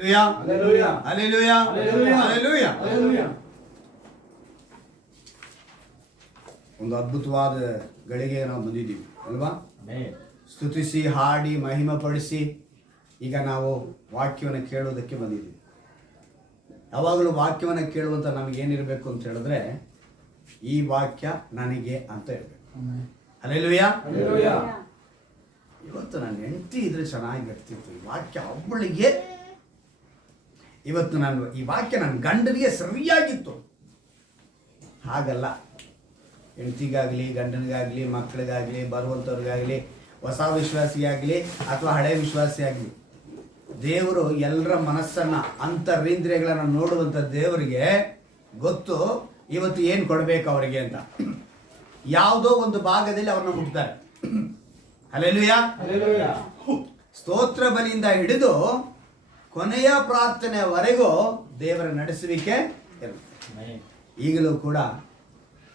ಒಂದು ಅದ್ಭುತವಾದ ಗಳಿಗೆ ನಾವು ಬಂದಿದ್ದೀವಿ ಅಲ್ವಾ? ಸ್ತುತಿಸಿ ಹಾಡಿ ಮಹಿಮೆ ಪಡಿಸಿ ಈಗ ನಾವು ವಾಕ್ಯವನ್ನು ಕೇಳೋದಕ್ಕೆ ಬಂದಿದ್ದೀವಿ. ಯಾವಾಗಲೂ ವಾಕ್ಯವನ್ನು ಕೇಳುವಂತ ನಮಗೇನಿರಬೇಕು ಅಂತ ಹೇಳಿದ್ರೆ ಈ ವಾಕ್ಯ ನನಗೆ ಅಂತ ಹೇಳ್ಬೇಕು. ಹಲ್ಲೆಲೂಯಾ. ಇವತ್ತು ನನ್ನ ಹೆಂಡತಿ ಇದ್ರೆ ಚೆನ್ನಾಗಿರ್ತಿತ್ತು, ಈ ವಾಕ್ಯ ಅವಳಿಗೆ. ಇವತ್ತು ನಾನು ಈ ವಾಕ್ಯ ನನ್ನ ಗಂಡನಿಗೆ ಸರಿಯಾಗಿತ್ತು. ಹಾಗಲ್ಲ. ಹೆಂಡತಿಗಾಗಲಿ, ಗಂಡನಿಗಾಗಲಿ, ಮಕ್ಕಳಿಗಾಗಲಿ, ಬರುವಂಥವ್ರಿಗಾಗಲಿ, ಹೊಸ ವಿಶ್ವಾಸಿಯಾಗಲಿ ಅಥವಾ ಹಳೆ ವಿಶ್ವಾಸಿಯಾಗಲಿ, ದೇವರು ಎಲ್ಲರ ಮನಸ್ಸನ್ನ ಅಂತರಿಂದ್ರಿಯಗಳನ್ನು ನೋಡುವಂಥ ದೇವರಿಗೆ ಗೊತ್ತು ಇವತ್ತು ಏನು ಕೊಡಬೇಕು ಅವರಿಗೆ ಅಂತ. ಯಾವುದೋ ಒಂದು ಭಾಗದಲ್ಲಿ ಅವ್ರನ್ನ ಮುಟ್ತಾರೆ. ಹಲ್ಲೆಲೂಯಾ. ಸ್ತೋತ್ರ ಬಲಿಯಿಂದ ಹಿಡಿದು ಕೊನೆಯ ಪ್ರಾರ್ಥನೆಯವರೆಗೂ ದೇವರ ನಡೆಸುವಿಕೆ ಇರುತ್ತೆ. ಈಗಲೂ ಕೂಡ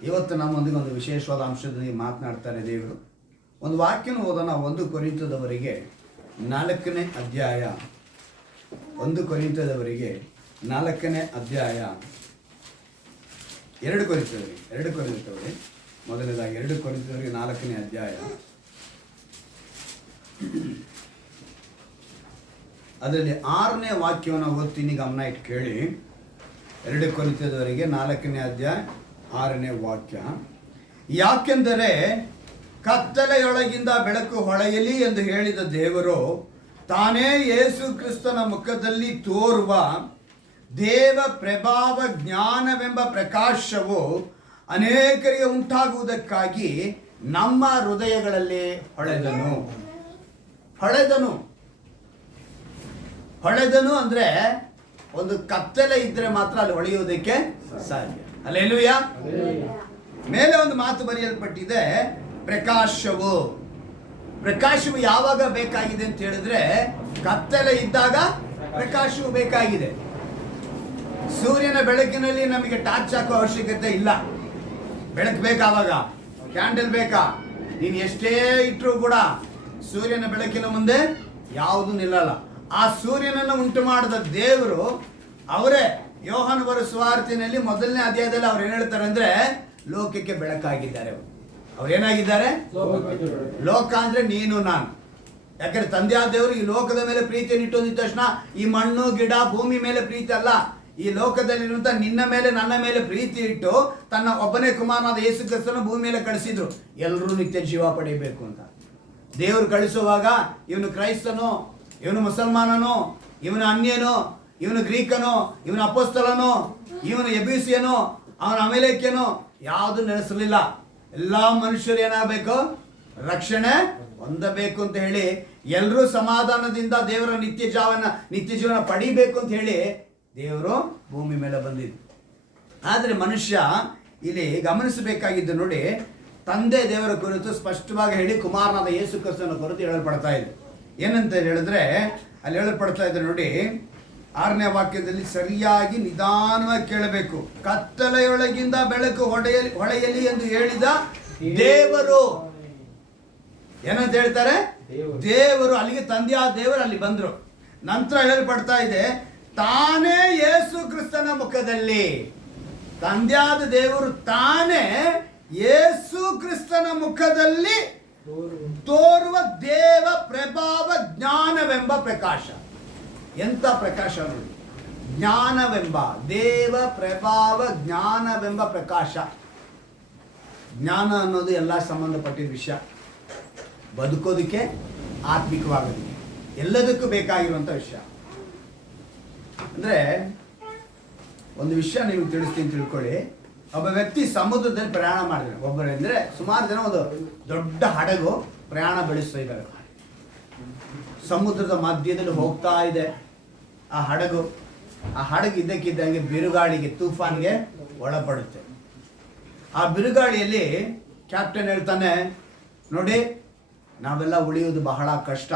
ಇವತ್ತು ನಮ್ಮೊಂದಿಗೆ ಒಂದು ವಿಶೇಷವಾದ ಅಂಶದಲ್ಲಿ ಮಾತನಾಡ್ತಾರೆ ದೇವರು. ಒಂದು ವಾಕ್ಯನ ಓದೋಣ. 1 ಕೊರಿಂಥದವರಿಗೆ 4ನೇ ಅಧ್ಯಾಯ. 1 ಕೊರಿಂಥದವರಿಗೆ 4ನೇ ಅಧ್ಯಾಯ. 2 ಕೊರಿಂಥದವರಿಗೆ ಮೊದಲನೇದಾಗಿ 2 ಕೊರಿಂಥದವರಿಗೆ 4ನೇ ಅಧ್ಯಾಯ. ಅದರಲ್ಲಿ 6ನೇ ವಾಕ್ಯವನ್ನು ಓದ್ತೀನಿ, ಗಮನ ಇಟ್ಟು ಕೇಳಿ. 2 ಕೊರಿಂಥದವರಿಗೆ 4ನೇ ಅಧ್ಯಾಯ 6ನೇ ವಾಕ್ಯ. ಯಾಕೆಂದರೆ ಕತ್ತಲೆಯೊಳಗಿಂದ ಬೆಳಕು ಹೊಳೆಯಲಿ ಎಂದು ಹೇಳಿದ ದೇವರು ತಾನೇ ಯೇಸು ಕ್ರಿಸ್ತನ ಮುಖದಲ್ಲಿ ತೋರುವ ದೇವ ಪ್ರಭಾವ ಜ್ಞಾನವೆಂಬ ಪ್ರಕಾಶವು ಅನೇಕರಿಗೆ ಉಂಟಾಗುವುದಕ್ಕಾಗಿ ನಮ್ಮ ಹೃದಯಗಳಲ್ಲಿ ಹೊಳೆದನು ಅಂದ್ರೆ ಒಂದು ಕತ್ತಲೆ ಇದ್ರೆ ಮಾತ್ರ ಅಲ್ಲಿ ಹೊಳೆಯುವುದಕ್ಕೆ ಸಾಧ್ಯ. ಹಲ್ಲೆಲೂಯಾ. ಮೇಲೆ ಒಂದು ಮಾತು ಬರೆಯಲ್ಪಟ್ಟಿದೆ, ಪ್ರಕಾಶವು ಯಾವಾಗ ಬೇಕಾಗಿದೆ ಅಂತ ಹೇಳಿದ್ರೆ ಕತ್ತಲೆ ಇದ್ದಾಗ ಪ್ರಕಾಶವು ಬೇಕಾಗಿದೆ. ಸೂರ್ಯನ ಬೆಳಕಿನಲ್ಲಿ ನಮಗೆ ಟಾರ್ಚ್ ಹಾಕೋ ಅವಶ್ಯಕತೆ ಇಲ್ಲ. ಬೆಳಕು ಬೇಕಾವಾಗ ಕ್ಯಾಂಡಲ್ ಬೇಕಾ? ನೀನು ಎಷ್ಟೇ ಇಟ್ಟರೂ ಕೂಡ ಸೂರ್ಯನ ಬೆಳಕಿನ ಮುಂದೆ ಯಾವುದು ನಿಲ್ಲಲ್ಲ. ಆ ಸೂರ್ಯನನ್ನು ಉಂಟು ಮಾಡಿದ ದೇವರು ಅವರೇ. ಯೋಹಾನ ಬರೆದ ಸುವಾರ್ತೆಯಲ್ಲಿ 1ನೇ ಅಧ್ಯಾಯದಲ್ಲಿ ಅವ್ರು ಏನ್ ಹೇಳ್ತಾರೆ ಅಂದ್ರೆ ಲೋಕಕ್ಕೆ ಬೆಳಕಾಗಿದ್ದಾರೆ. ಅವ್ರೇನಾಗಿದ್ದಾರೆ? ಲೋಕ ಅಂದ್ರೆ ನೀನು ನಾನು. ಯಾಕಂದ್ರೆ ತಂದೆಯಾದ ದೇವರು ಈ ಲೋಕದ ಮೇಲೆ ಪ್ರೀತಿಯನ್ನು ಇಟ್ಟೊಂದಿದ ತಕ್ಷಣ ಈ ಮಣ್ಣು ಗಿಡ ಭೂಮಿ ಮೇಲೆ ಪ್ರೀತಿ ಅಲ್ಲ, ಈ ಲೋಕದಲ್ಲಿರುವಂತ ನಿನ್ನ ಮೇಲೆ ನನ್ನ ಮೇಲೆ ಪ್ರೀತಿ ಇಟ್ಟು ತನ್ನ ಒಬ್ಬನೇ ಕುಮಾರನಾದ ಯೇಸು ಕ್ರಿಸ್ತನ ಭೂಮಿ ಮೇಲೆ ಕಳಿಸಿದ್ರು, ಎಲ್ಲರೂ ನಿತ್ಯ ಜೀವ ಪಡೆಯಬೇಕು ಅಂತ. ದೇವರು ಕಳಿಸುವಾಗ ಇವನು ಕ್ರೈಸ್ತನೋ, ಇವನು ಮುಸಲ್ಮಾನನೋ, ಇವನು ಅನ್ಯನೋ, ಇವನು ಗ್ರೀಕನೋ, ಇವನು ಅಪೋಸ್ತಲನೋ, ಇವನು ಎಬ್ಯೂಸಿಯನೋ, ಅವನ ಅಮೇಲೇಕ್ಯನೋ ಯಾವುದು ನೆನೆಸಲಿಲ್ಲ. ಎಲ್ಲಾ ಮನುಷ್ಯರು ಏನಾಗಬೇಕು? ರಕ್ಷಣೆ ಹೊಂದಬೇಕು ಅಂತ ಹೇಳಿ, ಎಲ್ಲರೂ ಸಮಾಧಾನದಿಂದ ದೇವರ ನಿತ್ಯ ಜೀವನ ಪಡಿಬೇಕು ಅಂತ ಹೇಳಿ ದೇವರು ಭೂಮಿ ಮೇಲೆ ಬಂದಿದ್ದು. ಆದರೆ ಮನುಷ್ಯ ಇಲ್ಲಿ ಗಮನಿಸಬೇಕಾಗಿದ್ದು ನೋಡಿ, ತಂದೆ ದೇವರ ಕುರಿತು ಸ್ಪಷ್ಟವಾಗಿ ಹೇಳಿ ಕುಮಾರನಾದ ಯೇಸು ಕ್ರಿಸ್ತನ ಕುರಿತು ಹೇಳಲ್ಪಡ್ತಾ ಇದೆ. ಏನಂತ ಹೇಳಿದ್ರೆ ಅಲ್ಲಿ ಹೇಳಲ್ಪಡ್ತಾ ಇದ್ರೆ ನೋಡಿ, 6ನೇ ವಾಕ್ಯದಲ್ಲಿ ಸರಿಯಾಗಿ ನಿಧಾನವಾಗಿ ಕೇಳಬೇಕು. ಕತ್ತಲೆಯೊಳಗಿಂದ ಬೆಳಕು ಹೊಳೆಯಲಿ ಎಂದು ಹೇಳಿದ ದೇವರು. ಏನಂತ ಹೇಳ್ತಾರೆ? ದೇವರು. ಅಲ್ಲಿಗೆ ತಂದೆಯಾದ ದೇವರು ಅಲ್ಲಿ ಬಂದ್ರು. ನಂತರ ಹೇಳಲ್ಪಡ್ತಾ ಇದೆ, ತಾನೇ ಯೇಸು ಕ್ರಿಸ್ತನ ಮುಖದಲ್ಲಿ. ತಂದೆಯಾದ ದೇವರು ತಾನೇ ಯೇಸು ಕ್ರಿಸ್ತನ ಮುಖದಲ್ಲಿ ತೋರುವ ದೇವ ಪ್ರಭಾವ ಜ್ಞಾನವೆಂಬ ಪ್ರಕಾಶ. ಎಂತ ಪ್ರಕಾಶ ನೋಡಿ! ಜ್ಞಾನವೆಂಬ ದೇವ ಪ್ರಭಾವ ಜ್ಞಾನವೆಂಬ ಪ್ರಕಾಶ. ಜ್ಞಾನ ಅನ್ನೋದು ಎಲ್ಲ ಸಂಬಂಧಪಟ್ಟಿದ ವಿಷಯ. ಬದುಕೋದಕ್ಕೆ, ಆತ್ಮಿಕವಾಗೋದಕ್ಕೆ, ಎಲ್ಲದಕ್ಕೂ ಬೇಕಾಗಿರುವಂಥ ವಿಷಯ. ಅಂದರೆ ಒಂದು ವಿಷಯ ನಿಮಗೆ ತಿಳಿಸ್ತೀನಿ, ತಿಳ್ಕೊಳ್ಳಿ. ಒಬ್ಬ ವ್ಯಕ್ತಿ ಸಮುದ್ರದಲ್ಲಿ ಪ್ರಯಾಣ ಮಾಡಿದ್ರೆ, ಒಬ್ಬರಂದ್ರೆ ಸುಮಾರು ಜನ ಒಂದು ದೊಡ್ಡ ಹಡಗು ಪ್ರಯಾಣ ಬೆಳೆಸ್ತಾ ಇದ್ದಾರೆ. ಸಮುದ್ರದ ಮಧ್ಯದಲ್ಲಿ ಹೋಗ್ತಾ ಇದೆ ಆ ಹಡಗು ಇದ್ದಕ್ಕಿದ್ದಂಗೆ ಬಿರುಗಾಳಿಗೆ, ತೂಫಾನ್ಗೆ ಒಳಪಡುತ್ತೆ. ಆ ಬಿರುಗಾಳಿಯಲ್ಲಿ ಕ್ಯಾಪ್ಟನ್ ಹೇಳ್ತಾನೆ, ನೋಡಿ ನಾವೆಲ್ಲ ಉಳಿಯೋದು ಬಹಳ ಕಷ್ಟ.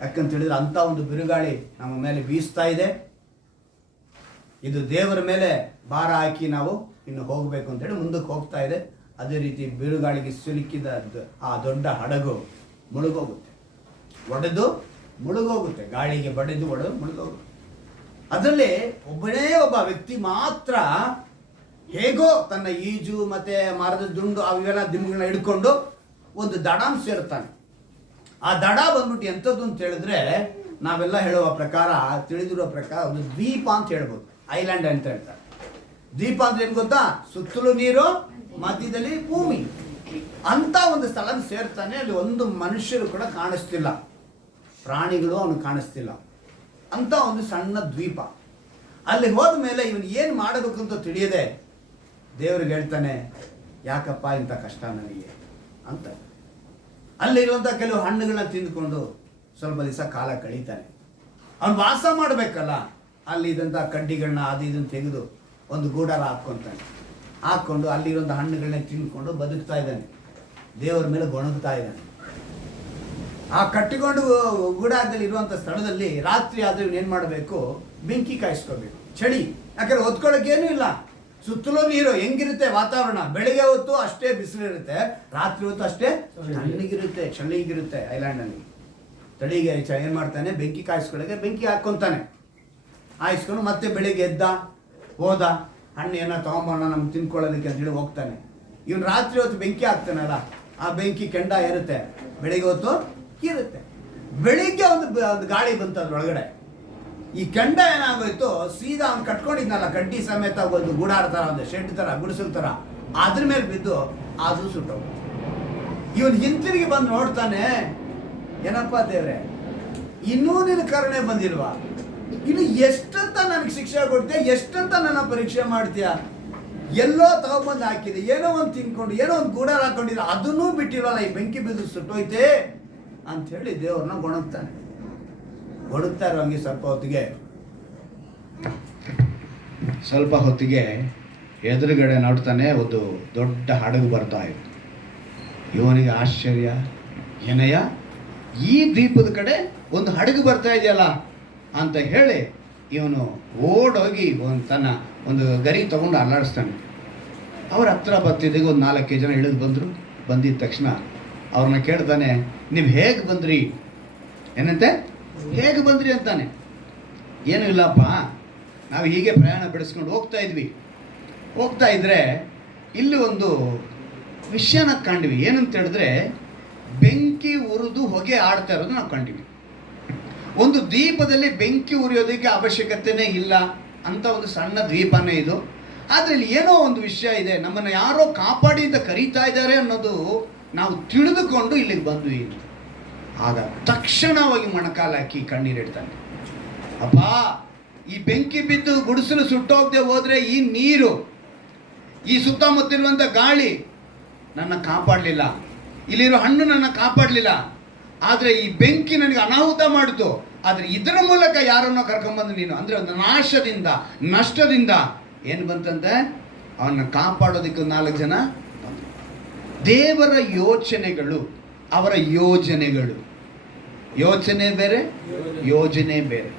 ಯಾಕಂತ ಹೇಳಿದ್ರೆ ಅಂಥ ಒಂದು ಬಿರುಗಾಳಿ ನಮ್ಮ ಮೇಲೆ ಬೀಸ್ತಾ ಇದೆ. ಇದು ದೇವರ ಮೇಲೆ ಭಾರ ಹಾಕಿ ನಾವು ಇನ್ನು ಹೋಗಬೇಕು ಅಂತೇಳಿ ಮುಂದಕ್ಕೆ ಹೋಗ್ತಾ ಇದೆ. ಅದೇ ರೀತಿ ಬಿರುಗಾಳಿಗೆ ಸಿಲುಕಿದ ಆ ದೊಡ್ಡ ಹಡಗು ಮುಳುಗೋಗುತ್ತೆ, ಒಡೆದು ಮುಳುಗೋಗುತ್ತೆ, ಗಾಳಿಗೆ ಬಡಿದು ಮುಳುಗೋಗುತ್ತೆ. ಅದರಲ್ಲಿ ಒಬ್ಬ ವ್ಯಕ್ತಿ ಮಾತ್ರ ಹೇಗೋ ತನ್ನ ಈಜು ಮತ್ತೆ ಮರದ ದುಂಡು ಅವೆಲ್ಲ ದಿಮ್ಮಗಳನ್ನ ಹಿಡ್ಕೊಂಡು ಒಂದು ದಡಾಂಶ ಸೇರ್ತಾನೆ. ಆ ದಡ ಬಂದ್ಬಿಟ್ಟು ಎಂಥದ್ದು ಅಂತ ಹೇಳಿದ್ರೆ, ನಾವೆಲ್ಲ ಹೇಳುವ ಪ್ರಕಾರ, ತಿಳಿದಿರೋ ಪ್ರಕಾರ ಒಂದು ದ್ವೀಪ ಅಂತ ಹೇಳ್ಬೋದು, ಐಲ್ಯಾಂಡ್ ಅಂತ ಹೇಳ್ತಾರೆ. ದ್ವೀಪ ಅಂದ್ರೆ ಏನು ಗೊತ್ತಾ? ಸುತ್ತಲೂ ನೀರು, ಮಧ್ಯದಲ್ಲಿ ಭೂಮಿ ಅಂತ ಒಂದು ಸ್ಥಳ ಸೇರ್ತಾನೆ. ಅಲ್ಲಿ ಒಂದು ಮನುಷ್ಯರು ಕೂಡ ಕಾಣಿಸ್ತಿಲ್ಲ, ಪ್ರಾಣಿಗಳು ಅವನು ಕಾಣಿಸ್ತಿಲ್ಲ ಅಂತ ಒಂದು ಸಣ್ಣ ದ್ವೀಪ. ಅಲ್ಲಿ ಹೋದ ಮೇಲೆ ಇವನು ಏನು ಮಾಡಬೇಕು ಅಂತ ತಿಳಿಯದೆ ದೇವ್ರಿಗೆ ಹೇಳ್ತಾನೆ, ಯಾಕಪ್ಪ ಇಂಥ ಕಷ್ಟ ನನಗೆ ಅಂತ. ಅಲ್ಲಿರುವಂಥ ಕೆಲವು ಹಣ್ಣುಗಳನ್ನ ತಿಂದುಕೊಂಡು ಸ್ವಲ್ಪ ದಿವಸ ಕಾಲ ಕಳೀತಾನೆ. ಅವನು ವಾಸ ಮಾಡಬೇಕಲ್ಲ, ಅಲ್ಲಿ ಇದ್ದಂಥ ಕಡ್ಡಿಗಳನ್ನ ಅದು ಇದನ್ನು ತೆಗೆದು ಒಂದು ಗೂಡಾರ ಹಾಕ್ಕೊಂಡು ಅಲ್ಲಿರುವಂಥ ಹಣ್ಣುಗಳನ್ನ ತಿಂದ್ಕೊಂಡು ಬದುಕ್ತಾ ಇದ್ದಾನೆ. ದೇವರ ಮೇಲೆ ಗೊಣಗ್ತಾ ಇದ್ದಾನೆ. ಆ ಕಟ್ಟಿಕೊಂಡು ಗೂಡಾರದಲ್ಲಿ ಇರುವಂಥ ಸ್ಥಳದಲ್ಲಿ ರಾತ್ರಿ ಆದರೆ ಇವನು ಏನು ಮಾಡಬೇಕು? ಬೆಂಕಿ ಕಾಯಿಸ್ಕೋಬೇಕು. ಚಳಿ, ಯಾಕಂದ್ರೆ ಹೊತ್ಕೊಳ್ಳೋಕ್ಕೇನೂ ಇಲ್ಲ, ಸುತ್ತಲೂ ನೀರು. ಹೆಂಗಿರುತ್ತೆ ವಾತಾವರಣ? ಬೆಳಿಗ್ಗೆ ಹೊತ್ತು ಅಷ್ಟೇ ಬಿಸಿಲಿರುತ್ತೆ, ರಾತ್ರಿ ಹೊತ್ತು ಅಷ್ಟೇ ತಣ್ಣಗಿರುತ್ತೆ, ಚಳಿಗಿರುತ್ತೆ. ಐಲ್ಯಾಂಡಲ್ಲಿ ತಳಿಗೆ ಏನು ಮಾಡ್ತಾನೆ? ಬೆಂಕಿ ಕಾಯಿಸ್ಕೊಳ್ಳೋಕೆ ಬೆಂಕಿ ಹಾಕ್ಕೊತಾನೆ. ಹಾಯಿಸ್ಕೊಂಡು ಮತ್ತೆ ಬೆಳಿಗ್ಗೆ ಹೋದ ಹಣ್ಣು ಏನೋ ತೊಗೊಂಬೋಣ ನಮ್ಗೆ ತಿನ್ಕೊಳ್ಳೋದಕ್ಕೆ ಅಂತೇಳಿ ಹೋಗ್ತಾನೆ. ಇವನು ರಾತ್ರಿ ಹೊತ್ತು ಬೆಂಕಿ ಹಾಕ್ತಾನಲ್ಲ, ಆ ಬೆಂಕಿ ಕೆಂಡ ಇರುತ್ತೆ, ಬೆಳಿಗ್ಗೆ ಹೊತ್ತು ಇರುತ್ತೆ. ಬೆಳಿಗ್ಗೆ ಒಂದು ಗಾಳಿ ಬಂತು ಅದ್ರೊಳಗಡೆ. ಈ ಕೆಂಡ ಏನಾಗೋಯ್ತು, ಸೀದಾ ಅವ್ನು ಕಟ್ಕೊಂಡಿದ್ನಲ್ಲ ಕಡ್ಡಿ ಸಮೇತ ಒಂದು ಗೂಡಾರ ಥರ, ಒಂದು ಶೆಡ್ ಥರ, ಗುಡಿಸಲ್ ಥರ, ಅದ್ರ ಮೇಲೆ ಬಿದ್ದು ಅದು ಸುಟ್ಟೋಗ್ತು. ಇವನು ಹಿಂತಿರುಗಿ ಬಂದು ನೋಡ್ತಾನೆ, ಏನಪ್ಪ ದೇವ್ರೆ, ಇನ್ನೂ ನಿನ್ನ ಕರುಣೆ ಬಂದಿಲ್ವಾ? ಇನ್ನು ಎಷ್ಟಂತ ನನಗೆ ಶಿಕ್ಷೆ ಕೊಡ್ತೀಯ, ಎಷ್ಟಂತ ನನ್ನ ಪರೀಕ್ಷೆ ಮಾಡ್ತೀಯ? ಎಲ್ಲೋ ತಗೊಬಂದು ಹಾಕಿದೆ, ಏನೋ ಒಂದು ತಿನ್ಕೊಂಡು, ಏನೋ ಒಂದು ಗೂಡಾರ ಹಾಕೊಂಡಿದ್ರೆ, ಅದನ್ನೂ ಬಿಟ್ಟಿಲ್ವಲ್ಲ, ಈ ಬೆಂಕಿ ಬಿದ್ದು ಸುಟ್ಟೋಯ್ತೆ ಅಂಥೇಳಿ ದೇವ್ರನ್ನ ಗೊಣಗ್ತಾ ಇರುವಂಗೆ ಸ್ವಲ್ಪ ಹೊತ್ತಿಗೆ ಎದುರುಗಡೆ ನೋಡ್ತಾನೆ, ಒಂದು ದೊಡ್ಡ ಹಡಗು ಬರ್ತಾ ಇತ್ತು. ಇವನಿಗೆ ಆಶ್ಚರ್ಯ, ಏನಯ್ಯ ಈ ದ್ವೀಪದ ಕಡೆ ಒಂದು ಹಡಗು ಬರ್ತಾ ಇದೆಯಲ್ಲ ಅಂತ ಹೇಳಿ ಇವನು ಓಡೋಗಿ ತನ್ನ ಒಂದು ಗರಿ ತಗೊಂಡು ಅಲ್ಲಾಡಿಸ್ತಾನೆ. ಅವ್ರ ಹತ್ರ ಬರ್ತಿದ್ದಾಗ ಒಂದು 4-5 ಜನ ಇಳಿದು ಬಂದಿದ್ದ ತಕ್ಷಣ ಅವ್ರನ್ನ ಕೇಳ್ತಾನೆ, ನೀವು ಹೇಗೆ ಬಂದ್ರಿ? ಏನಂತೆ ಹೇಗೆ ಬಂದ್ರಿ ಅಂತಾನೆ. ಏನೂ ಇಲ್ಲಪ್ಪ, ನಾವು ಹೀಗೆ ಪ್ರಯಾಣ ಬೆಳೆಸ್ಕೊಂಡು ಹೋಗ್ತಾ ಇದ್ರೆ ಇಲ್ಲಿ ಒಂದು ವಿಷಯನ ಕಂಡ್ವಿ. ಏನಂತ ಹೇಳಿದ್ರೆ, ಬೆಂಕಿ ಉರಿದು ಹೊಗೆ ಆಡ್ತಾ ಇರೋದು ನಾವು ಕಂಡ್ವಿ. ಒಂದು ದ್ವೀಪದಲ್ಲಿ ಬೆಂಕಿ ಉರಿಯೋದಕ್ಕೆ ಅವಶ್ಯಕತೆನೇ ಇಲ್ಲ ಅಂತ ಒಂದು ಸಣ್ಣ ದ್ವೀಪನೇ ಇದು. ಆದರೆ ಇಲ್ಲಿ ಏನೋ ಒಂದು ವಿಷಯ ಇದೆ, ನಮ್ಮನ್ನು ಯಾರೋ ಕಾಪಾಡಿ ಅಂತ ಕರೀತಾ ಇದ್ದಾರೆ ಅನ್ನೋದು ನಾವು ತಿಳಿದುಕೊಂಡು ಇಲ್ಲಿಗೆ ಬಂದ್ವಿ. ಆಗ ತಕ್ಷಣವಾಗಿ ಮೊಣಕಾಲಾಕಿ ಕಣ್ಣೀರಿಡ್ತಾನೆ. ಅಪ್ಪ, ಈ ಬೆಂಕಿ ಬಿದ್ದು ಗುಡಿಸಲು ಸುಟ್ಟೋಗದೆ ಹೋದರೆ ಈ ನೀರು, ಈ ಸುತ್ತಮುತ್ತಿರುವಂಥ ಗಾಳಿ ನನ್ನ ಕಾಪಾಡಲಿಲ್ಲ, ಇಲ್ಲಿರೋ ಹಣ್ಣು ನನ್ನ ಕಾಪಾಡಲಿಲ್ಲ. ಆದರೆ ಈ ಬೆಂಕಿ ನನಗೆ ಅನಾಹುತ ಮಾಡಿತು. ಆದರೆ ಇದರ ಮೂಲಕ ಯಾರನ್ನೋ ಕರ್ಕೊಂಬಂದು ನೀನು, ಅಂದರೆ ಒಂದು ನಾಶದಿಂದ, ನಷ್ಟದಿಂದ ಏನು ಬಂತಂತೆ, ಅವನ್ನ ಕಾಪಾಡೋದಕ್ಕೆ 4 ಜನ. ದೇವರ ಯೋಚನೆಗಳು, ಅವರ ಯೋಜನೆಗಳು, ಯೋಚನೆ ಬೇರೆ, ಯೋಜನೆ ಬೇರೆ,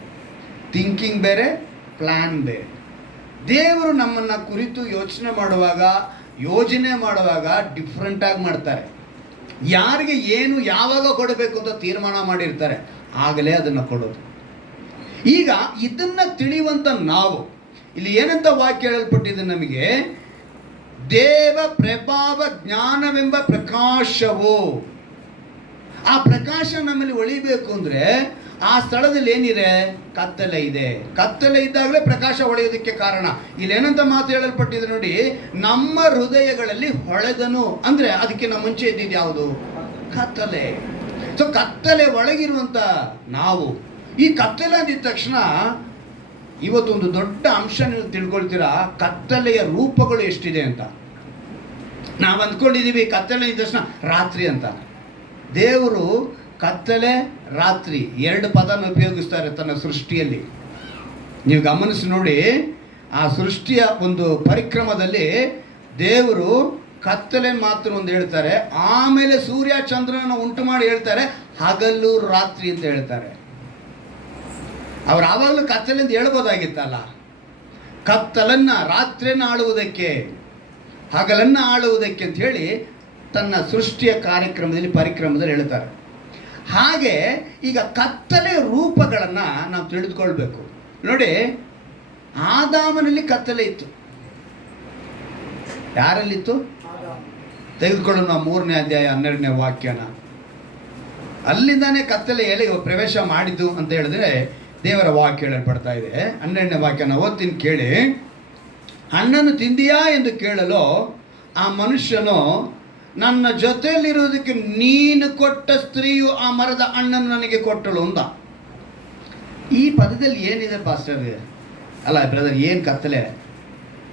ಥಿಂಕಿಂಗ್ ಬೇರೆ, ಪ್ಲ್ಯಾನ್ ಬೇರೆ. ದೇವರು ನಮ್ಮನ್ನು ಕುರಿತು ಯೋಚನೆ ಮಾಡುವಾಗ, ಯೋಜನೆ ಮಾಡುವಾಗ ಡಿಫ್ರೆಂಟಾಗಿ ಮಾಡ್ತಾರೆ. ಯಾರಿಗೆ ಏನು ಯಾವಾಗ ಕೊಡಬೇಕು ಅಂತ ತೀರ್ಮಾನ ಮಾಡಿರ್ತಾರೆ, ಆಗಲೇ ಅದನ್ನು ಕೊಡೋದು. ಈಗ ಇದನ್ನು ತಿಳಿಯುವಂಥ ನಾವು ಇಲ್ಲಿ ಏನಂತ ವಾಕ್ಯ ಹೇಳಲ್ಪಟ್ಟಿದೆ ನಮಗೆ, ದೇವ ಪ್ರಭಾವ ಜ್ಞಾನವೆಂಬ ಪ್ರಕಾಶವು. ಆ ಪ್ರಕಾಶ ನಮ್ಮಲ್ಲಿ ಒಳಿಬೇಕು ಅಂದರೆ ಆ ಸ್ಥಳದಲ್ಲಿ ಏನಿದೆ? ಕತ್ತಲೆ ಇದೆ. ಕತ್ತಲೆ ಇದ್ದಾಗಲೇ ಪ್ರಕಾಶ ಹೊಳೆಯೋದಕ್ಕೆ ಕಾರಣ. ಇಲ್ಲಿ ಏನಂತ ಮಾತು ಹೇಳಲ್ಪಟ್ಟಿದೆ ನೋಡಿ, ನಮ್ಮ ಹೃದಯಗಳಲ್ಲಿ ಹೊಳೆದನು ಅಂದರೆ ಅದಕ್ಕಿಂತ ಮುಂಚೆ ಇದ್ದಿದ್ದು ಯಾವುದು? ಕತ್ತಲೆ. ಸೊ ಕತ್ತಲೆ ಒಳಗಿರುವಂಥ ನಾವು, ಈ ಕತ್ತಲೆ ಅಂದಿದ ತಕ್ಷಣ ಇವತ್ತು ಒಂದು ದೊಡ್ಡ ಅಂಶ ನೀವು ತಿಳ್ಕೊಳ್ತೀರಾ, ಕತ್ತಲೆಯ ರೂಪಗಳು ಎಷ್ಟಿದೆ ಅಂತ. ನಾವು ಅಂದ್ಕೊಂಡಿದ್ದೀವಿ ಕತ್ತಲೆ ಇದ್ದ ತಕ್ಷಣ ರಾತ್ರಿ ಅಂತ. ದೇವರು ಕತ್ತಲೆ ರಾತ್ರಿ 2 ಪದನ ಉಪಯೋಗಿಸ್ತಾರೆ ತನ್ನ ಸೃಷ್ಟಿಯಲ್ಲಿ. ನೀವು ಗಮನಿಸಿ ನೋಡಿ, ಆ ಸೃಷ್ಟಿಯ ಒಂದು ಪರಿಕ್ರಮದಲ್ಲಿ ದೇವರು ಕತ್ತಲೆ ಮಾತ್ರ ಒಂದು ಹೇಳ್ತಾರೆ, ಆಮೇಲೆ ಸೂರ್ಯ ಚಂದ್ರನ ಉಂಟು ಮಾಡಿ ಹೇಳ್ತಾರೆ ಹಗಲು ರಾತ್ರಿ ಅಂತ ಹೇಳ್ತಾರೆ. ಅವ್ರು ಆವಾಗಲೂ ಕತ್ತಲೆಂದು ಹೇಳ್ಬೋದಾಗಿತ್ತಲ್ಲ. ಕತ್ತಲನ್ನು ರಾತ್ರಿಯನ್ನು ಆಳುವುದಕ್ಕೆ, ಹಗಲನ್ನು ಆಳುವುದಕ್ಕೆ ಅಂತ ಹೇಳಿ ತನ್ನ ಸೃಷ್ಟಿಯ ಪರಿಕ್ರಮದಲ್ಲಿ ಹೇಳ್ತಾರೆ. ಹಾಗೆ ಈಗ ಕತ್ತಲೆ ರೂಪಗಳನ್ನು ನಾವು ತಿಳಿದುಕೊಳ್ಬೇಕು. ನೋಡಿ, ಆದಾಮನಲ್ಲಿ ಕತ್ತಲೆ ಇತ್ತು. ಯಾರಲ್ಲಿತ್ತು? ತೆಗೆದುಕೊಳ್ಳೋಣ 3ನೇ ಅಧ್ಯಾಯ 12ನೇ ವಾಕ್ಯನ. ಅಲ್ಲಿಂದಾನೇ ಕತ್ತಲೆ ಎಲ್ಲಿ ಪ್ರವೇಶ ಮಾಡಿದ್ದು ಅಂತ ಹೇಳಿದ್ರೆ ದೇವರ ವಾಕ್ಯ ಹೇಳಲ್ಪಡ್ತಾ ಇದೆ. 12ನೇ ವಾಕ್ಯನ ಓದ್ತೀನಿ ಕೇಳಿ. ಹಣ್ಣನ್ನು ತಿಂದಿಯಾ ಎಂದು ಕೇಳಲು ಆ ಮನುಷ್ಯನು, ನನ್ನ ಜೊತೆಯಲ್ಲಿರುವುದಕ್ಕೆ ನೀನು ಕೊಟ್ಟ ಸ್ತ್ರೀಯು ಆ ಮರದ ಹಣ್ಣನ್ನು ನನಗೆ ಕೊಟ್ಟಳು ಅಂದ. ಈ ಪದದಲ್ಲಿ ಏನಿದೆ ಪಾಸ್ಟರ್? ಅಲ್ಲ ಬ್ರದರ್, ಏನು ಕತ್ತಲೆ?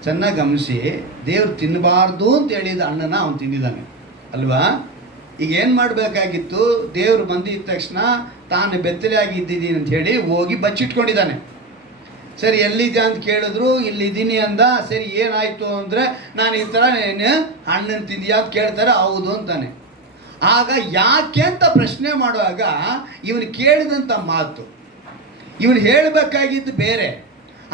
ಚೆನ್ನಾಗಿ ಗಮನಿಸಿ. ದೇವ್ರು ತಿನ್ನಬಾರ್ದು ಅಂತ ಹೇಳಿದ ಹಣ್ಣನ್ನು ಅವನು ತಿಂದಿದ್ದಾನೆ ಅಲ್ವಾ? ಈಗ ಏನು ಮಾಡಬೇಕಾಗಿತ್ತು? ದೇವರು ಬಂದಿದ್ದ ತಕ್ಷಣ ತಾನು ಬೆತ್ತಲೆಯಾಗಿ ಇದ್ದಿದ್ದೀನಿ ಅಂತ ಹೇಳಿ ಹೋಗಿ ಬಚ್ಚಿಟ್ಕೊಂಡಿದ್ದಾನೆ. ಸರಿ, ಎಲ್ಲಿದ್ದೆ ಅಂತ ಕೇಳಿದ್ರು, ಇಲ್ಲಿದ್ದೀನಿ ಅಂದ. ಸರಿ, ಏನಾಯಿತು ಅಂದರೆ, ನಾನು ಈ ಥರ ಹಣ್ಣನ್ನು ತಿಂದಿಯಾ ಅಂತ ಕೇಳ್ತಾರೆ. ಹೌದು ಅಂತಾನೆ. ಆಗ ಯಾಕೆ ಅಂತ ಪ್ರಶ್ನೆ ಮಾಡುವಾಗ ಇವನು ಕೇಳಿದಂಥ ಮಾತು, ಇವನು ಹೇಳಬೇಕಾಗಿದ್ದು ಬೇರೆ.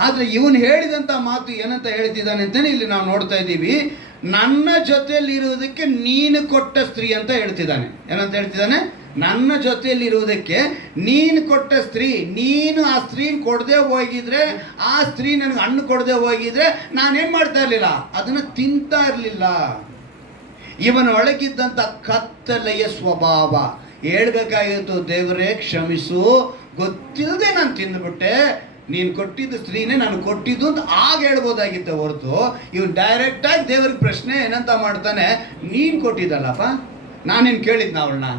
ಆದರೆ ಇವನು ಹೇಳಿದಂಥ ಮಾತು ಏನಂತ ಹೇಳ್ತಿದ್ದಾನೆ ಅಂತಲೇ ಇಲ್ಲಿ ನಾವು ನೋಡ್ತಾ ಇದ್ದೀವಿ. ನನ್ನ ಜೊತೆಯಲ್ಲಿರುವುದಕ್ಕೆ ನೀನು ಕೊಟ್ಟ ಸ್ತ್ರೀ ಅಂತ ಹೇಳ್ತಿದ್ದಾನೆ. ಏನಂತ ಹೇಳ್ತಿದ್ದಾನೆ? ನನ್ನ ಜೊತೆಯಲ್ಲಿರುವುದಕ್ಕೆ ನೀನು ಕೊಟ್ಟ ಸ್ತ್ರೀ. ನೀನು ಆ ಸ್ತ್ರೀನ ಕೊಡದೆ ಹೋಗಿದ್ರೆ, ಆ ಸ್ತ್ರೀ ನನಗೆ ಹಣ್ಣು ಕೊಡದೆ ಹೋಗಿದ್ರೆ ನಾನೇನು ಮಾಡ್ತಾ ಇರಲಿಲ್ಲ, ಅದನ್ನು ತಿಂತಾ ಇರಲಿಲ್ಲ. ಇವನ ಒಳಗಿದ್ದಂಥ ಕತ್ತಲೆಯ ಸ್ವಭಾವ ಹೇಳ್ಬೇಕಾಗಿತ್ತು, ದೇವರೇ ಕ್ಷಮಿಸು, ಗೊತ್ತಿಲ್ಲದೆ ನಾನು ತಿಂದುಬಿಟ್ಟೆ, ನೀನು ಕೊಟ್ಟಿದ್ದು ಸ್ತ್ರೀನೇ ನಾನು ಕೊಟ್ಟಿದ್ದು ಅಂತ ಆಗ ಹೇಳ್ಬೋದಾಗಿತ್ತು ಹೊರತು ಇವನು ಡೈರೆಕ್ಟಾಗಿ ದೇವ್ರಿಗೆ ಪ್ರಶ್ನೆ ಏನಂತ ಮಾಡ್ತಾನೆ, ನೀನು ಕೊಟ್ಟಿದ್ದಲ್ಲಪ್ಪ, ನಾನೇನು ಕೇಳಿದ್ನ ಅವಳನ್ನ?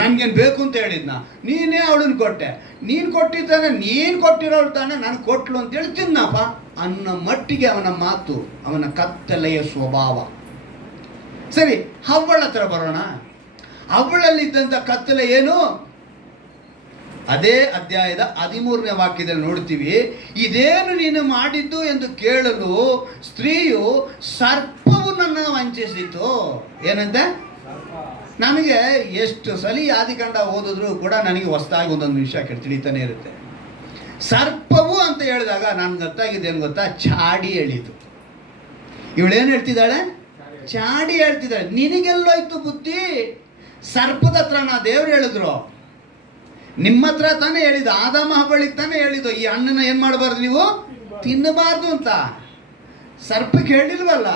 ನನಗೇನು ಬೇಕು ಅಂತ ಹೇಳಿದ್ನ? ನೀನೇ ಅವಳನ್ನ ಕೊಟ್ಟೆ. ನೀನು ಕೊಟ್ಟಿದ್ದಾನೆ, ನೀನು ಕೊಟ್ಟಿರೋಳು ತಾನೆ ನನಗೆ ಕೊಟ್ಲು ಅಂತೇಳಿ ತಿನ್ನಪ್ಪ ಅನ್ನೋ ಮಟ್ಟಿಗೆ ಅವನ ಮಾತು, ಅವನ ಕತ್ತಲೆಯ ಸ್ವಭಾವ. ಸರಿ, ಹವ್ವಳ ಹತ್ರ ಬರೋಣ. ಹವ್ವಳಲ್ಲಿದ್ದಂಥ ಕತ್ತಲೆ ಏನು? ಅದೇ ಅಧ್ಯಾಯದ 13ನೇ ವಾಕ್ಯದಲ್ಲಿ ನೋಡ್ತೀವಿ. ಇದೇನು ನೀನು ಮಾಡಿದ್ದು ಎಂದು ಕೇಳಲು ಸ್ತ್ರೀಯು, ಸರ್ಪವು ನನ್ನನ್ನು ವಂಚಿಸಿತು. ಏನಂತೆ? ನಮಗೆ ಎಷ್ಟು ಸಲ ಆದಿಕಾಂಡ ಓದಿದ್ರು ಕೂಡ ನನಗೆ ಹೊಸದಾಗಿ ಒಂದೊಂದು ವಿಷಯ ತಿಳಿತಾನೆ ಇರುತ್ತೆ. ಸರ್ಪವು ಅಂತ ಹೇಳಿದಾಗ ನನಗೆ ಗೊತ್ತಾಗಿದೆ ಏನು ಗೊತ್ತಾ? ಚಾಡಿ ಹೇಳಿತು. ಇವಳೇನು ಹೇಳ್ತಿದ್ದಾಳೆ? ಚಾಡಿ ಹೇಳ್ತಿದ್ದಾಳೆ. ನಿನಗೆಲ್ಲೋಯ್ತು ಬುದ್ಧಿ? ಸರ್ಪದ ಹತ್ರ ನಾ ದೇವ್ರು ಹೇಳಿದ್ರು, ನಿಮ್ಮ ಹತ್ರ ತಾನೇ ಹೇಳಿದ್ದು, ಆದಾಮ ಹವ್ವಳಿಗೆ ತಾನೇ ಹೇಳಿದ್ದು, ಈ ಹಣ್ಣನ್ನು ಏನು ಮಾಡಬಾರ್ದು, ನೀವು ತಿನ್ನಬಾರ್ದು ಅಂತ. ಸರ್ಪಕ್ಕೆ ಹೇಳಿಲ್ವಲ್ಲ,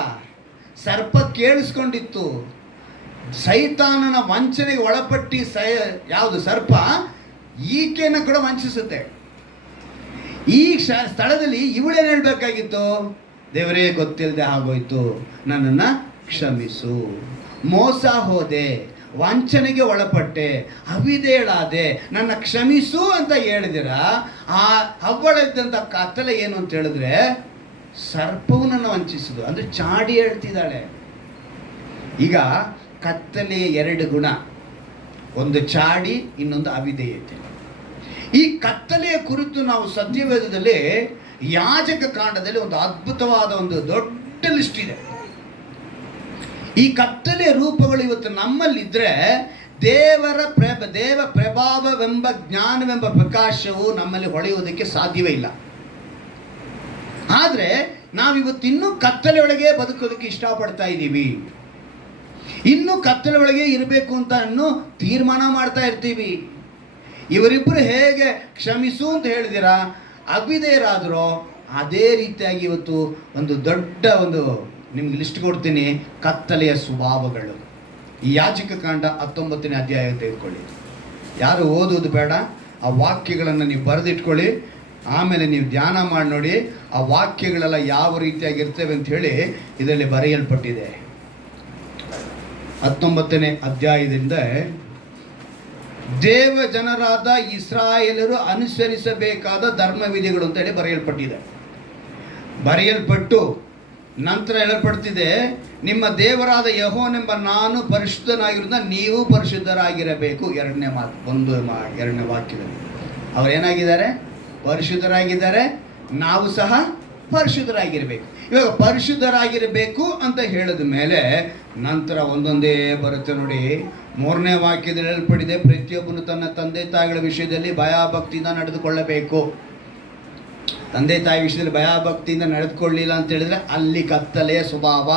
ಸರ್ಪ ಕೇಳಿಸ್ಕೊಂಡಿತ್ತು. ಸೈತಾನನ ವಂಚನೆಗೆ ಒಳಪಟ್ಟಿ ಯಾವುದು ಸರ್ಪ ಈಕೆಯನ್ನು ಕೂಡ ವಂಚಿಸುತ್ತೆ. ಈ ಸ್ಥಳದಲ್ಲಿ ಇವಳೇನು ಹೇಳಬೇಕಾಗಿತ್ತು? ದೇವರೇ, ಗೊತ್ತಿಲ್ಲದೆ ಆಗೋಯ್ತು, ನನ್ನನ್ನು ಕ್ಷಮಿಸು, ಮೋಸ ಹೋದೆ, ವಂಚನೆಗೆ ಒಳಪಟ್ಟೆ, ಅವಿಧೇಳಾದೆ, ನನ್ನ ಕ್ಷಮಿಸು ಅಂತ ಹೇಳಿದಿರ. ಆ ಹವ್ವಳಿದ್ದಂಥ ಕತ್ತಲೆ ಏನು ಅಂತ ಹೇಳಿದ್ರೆ, ಸರ್ಪವು ನನ್ನ ವಂಚಿಸುದು ಅಂದರೆ ಚಾಡಿ ಹೇಳ್ತಿದ್ದಾಳೆ. ಈಗ ಕತ್ತಲೆಯ 2 ಗುಣ, ಒಂದು ಚಾಡಿ, ಇನ್ನೊಂದು ಅವಿಧೇಯತೆ. ಈ ಕತ್ತಲೆಯ ಕುರಿತು ನಾವು ಸತ್ಯವೇದದಲ್ಲಿ ಯಾಜಕ ಕಾಂಡದಲ್ಲಿ ಒಂದು ಅದ್ಭುತವಾದ ಒಂದು ದೊಡ್ಡ ಲಿಸ್ಟ್ ಇದೆ. ಈ ಕತ್ತಲೆಯ ರೂಪಗಳು ಇವತ್ತು ನಮ್ಮಲ್ಲಿದ್ದರೆ ದೇವ ಪ್ರಭಾವವೆಂಬ ಜ್ಞಾನವೆಂಬ ಪ್ರಕಾಶವು ನಮ್ಮಲ್ಲಿ ಹೊಳೆಯುವುದಕ್ಕೆ ಸಾಧ್ಯವೇ ಇಲ್ಲ. ಆದರೆ ನಾವಿವತ್ತಿನ್ನೂ ಕತ್ತಲೆ ಒಳಗೆ ಬದುಕೋದಕ್ಕೆ ಇಷ್ಟಪಡ್ತಾ ಇದ್ದೀವಿ. ಇನ್ನೂ ಕತ್ತಲೆ ಒಳಗೆ ಇರಬೇಕು ಅಂತ ತೀರ್ಮಾನ ಮಾಡ್ತಾ ಇರ್ತೀವಿ. ಇವರಿಬ್ಬರು ಹೇಗೆ ಕ್ಷಮಿಸು ಅಂತ ಹೇಳಿದಿರಾ ಅವಿಧೇಯರಾದರೋ ಅದೇ ರೀತಿಯಾಗಿ ಇವತ್ತು ಒಂದು ದೊಡ್ಡ ಒಂದು ನಿಮ್ಗೆ ಲಿಸ್ಟ್ ಕೊಡ್ತೀನಿ, ಕತ್ತಲೆಯ ಸ್ವಭಾವಗಳು. ಈ ಯಾಜಕ ಕಾಂಡ 19ನೇ ಅಧ್ಯಾಯ ತೆಗೆದುಕೊಳ್ಳಿ. ಯಾರು ಓದುವುದು ಬೇಡ, ಆ ವಾಕ್ಯಗಳನ್ನು ನೀವು ಬರೆದಿಟ್ಕೊಳ್ಳಿ. ಆಮೇಲೆ ನೀವು ಧ್ಯಾನ ಮಾಡಿ ನೋಡಿ ಆ ವಾಕ್ಯಗಳೆಲ್ಲ ಯಾವ ರೀತಿಯಾಗಿರ್ತವೆ ಅಂತ ಹೇಳಿ ಇದರಲ್ಲಿ ಬರೆಯಲ್ಪಟ್ಟಿದೆ. 19ನೇ ಅಧ್ಯಾಯದಿಂದ ದೇವ ಜನರಾದ ಇಸ್ರಾಯೇಲರು ಅನುಸರಿಸಬೇಕಾದ ಧರ್ಮವಿಧಿಗಳು ಅಂತ ಹೇಳಿ ಬರೆಯಲ್ಪಟ್ಟು ನಂತರ ಹೇಳಲ್ಪಡ್ತಿದೆ, ನಿಮ್ಮ ದೇವರಾದ ಯೆಹೋವನೆಂಬ ನಾನು ಪರಿಶುದ್ಧನಾಗಿರೋದ್ರಿಂದ ನೀವು ಪರಿಶುದ್ಧರಾಗಿರಬೇಕು. ಎರಡನೇ ವಾಕ್ಯದಲ್ಲಿ ಅವರೇನಾಗಿದ್ದಾರೆ? ಪರಿಶುದ್ಧರಾಗಿದ್ದಾರೆ. ನಾವು ಸಹ ಪರಿಶುದ್ಧರಾಗಿರಬೇಕು. ಇವಾಗ ಪರಿಶುದ್ಧರಾಗಿರಬೇಕು ಅಂತ ಹೇಳಿದ ಮೇಲೆ ನಂತರ ಒಂದೊಂದೇ ಬರುತ್ತೆ ನೋಡಿ. 3ನೇ ವಾಕ್ಯದಲ್ಲಿ ಹೇಳಲ್ಪಟ್ಟಿದೆ, ಪ್ರತಿಯೊಬ್ಬನು ತನ್ನ ತಂದೆ ತಾಯಿಗಳ ವಿಷಯದಲ್ಲಿ ಭಯಭಕ್ತಿಯಿಂದ ನಡೆದುಕೊಳ್ಳಬೇಕು. ತಂದೆ ತಾಯಿ ವಿಷಯದಲ್ಲಿ ಭಯಭಕ್ತಿಯಿಂದ ನಡೆದುಕೊಳ್ಳಿಲ್ಲ ಅಂತ ಹೇಳಿದ್ರೆ ಅಲ್ಲಿ ಕತ್ತಲೆಯ ಸ್ವಭಾವ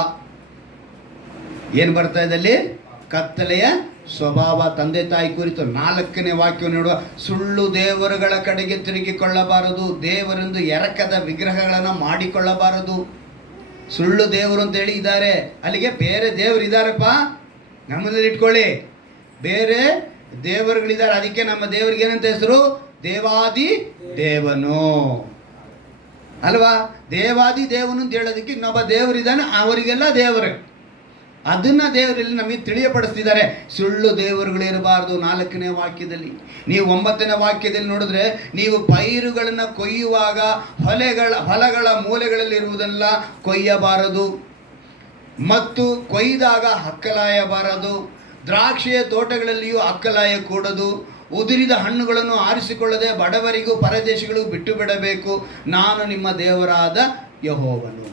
ಏನು ಬರ್ತಾ ಇದೆ? ಅಲ್ಲಿ ಕತ್ತಲೆಯ ಸ್ವಭಾವ. ತಂದೆ ತಾಯಿ ಕುರಿತು 4ನೇ ವಾಕ್ಯ ನೋಡುವ, ಸುಳ್ಳು ದೇವರುಗಳ ಕಡೆಗೆ ತಿರುಗಿಕೊಳ್ಳಬಾರದು, ದೇವರೆಂದು ಎರಕದ ವಿಗ್ರಹಗಳನ್ನು ಮಾಡಿಕೊಳ್ಳಬಾರದು. ಸುಳ್ಳು ದೇವರು ಅಂತೇಳಿ ಇದ್ದಾರೆ, ಅಲ್ಲಿಗೆ ಬೇರೆ ದೇವರು ಇದ್ದಾರಪ್ಪ, ನಮ್ಮಲ್ಲಿ ಇಟ್ಕೊಳ್ಳಿ, ಬೇರೆ ದೇವರುಗಳಿದ್ದಾರೆ. ಅದಕ್ಕೆ ನಮ್ಮ ದೇವರಿಗೆ ಏನಂತ ಹೆಸರು? ದೇವಾದಿ ದೇವನು ಅಲ್ವಾ? ದೇವಾದಿ ದೇವನು ಅಂತ ಹೇಳೋದಕ್ಕೆ ಇನ್ನೊಬ್ಬ ದೇವರಿದ್ದಾನೆ, ಅವರಿಗೆಲ್ಲ ದೇವರು. ಅದನ್ನ ದೇವರಲ್ಲಿ ನಮಗೆ ತಿಳಿಯಪಡಿಸ್ತಿದ್ದಾರೆ. ಸುಳ್ಳು ದೇವರುಗಳಿರಬಾರ್ದು 4ನೇ ವಾಕ್ಯದಲ್ಲಿ. ನೀವು 9ನೇ ವಾಕ್ಯದಲ್ಲಿ ನೋಡಿದ್ರೆ, ನೀವು ಪೈರುಗಳನ್ನು ಕೊಯ್ಯುವಾಗ ಹೊಲಗಳ ಮೂಲೆಗಳಲ್ಲಿರುವುದೆಲ್ಲ ಕೊಯ್ಯಬಾರದು, ಮತ್ತು ಕೊಯ್ದಾಗ ಹಕ್ಕಲಾಯಬಾರದು. ದ್ರಾಕ್ಷಿಯ ತೋಟಗಳಲ್ಲಿಯೂ ಹಕ್ಕಲಾಯ ಕೂಡದು. ಉದುರಿದ ಹಣ್ಣುಗಳನ್ನು ಆರಿಸಿಕೊಳ್ಳದೆ ಬಡವರಿಗೂ ಪರದೇಶಿಗಳಿಗೂ ಬಿಟ್ಟು ಬಿಡಬೇಕು. ನಾನು ನಿಮ್ಮ ದೇವರಾದ ಯೆಹೋವನು.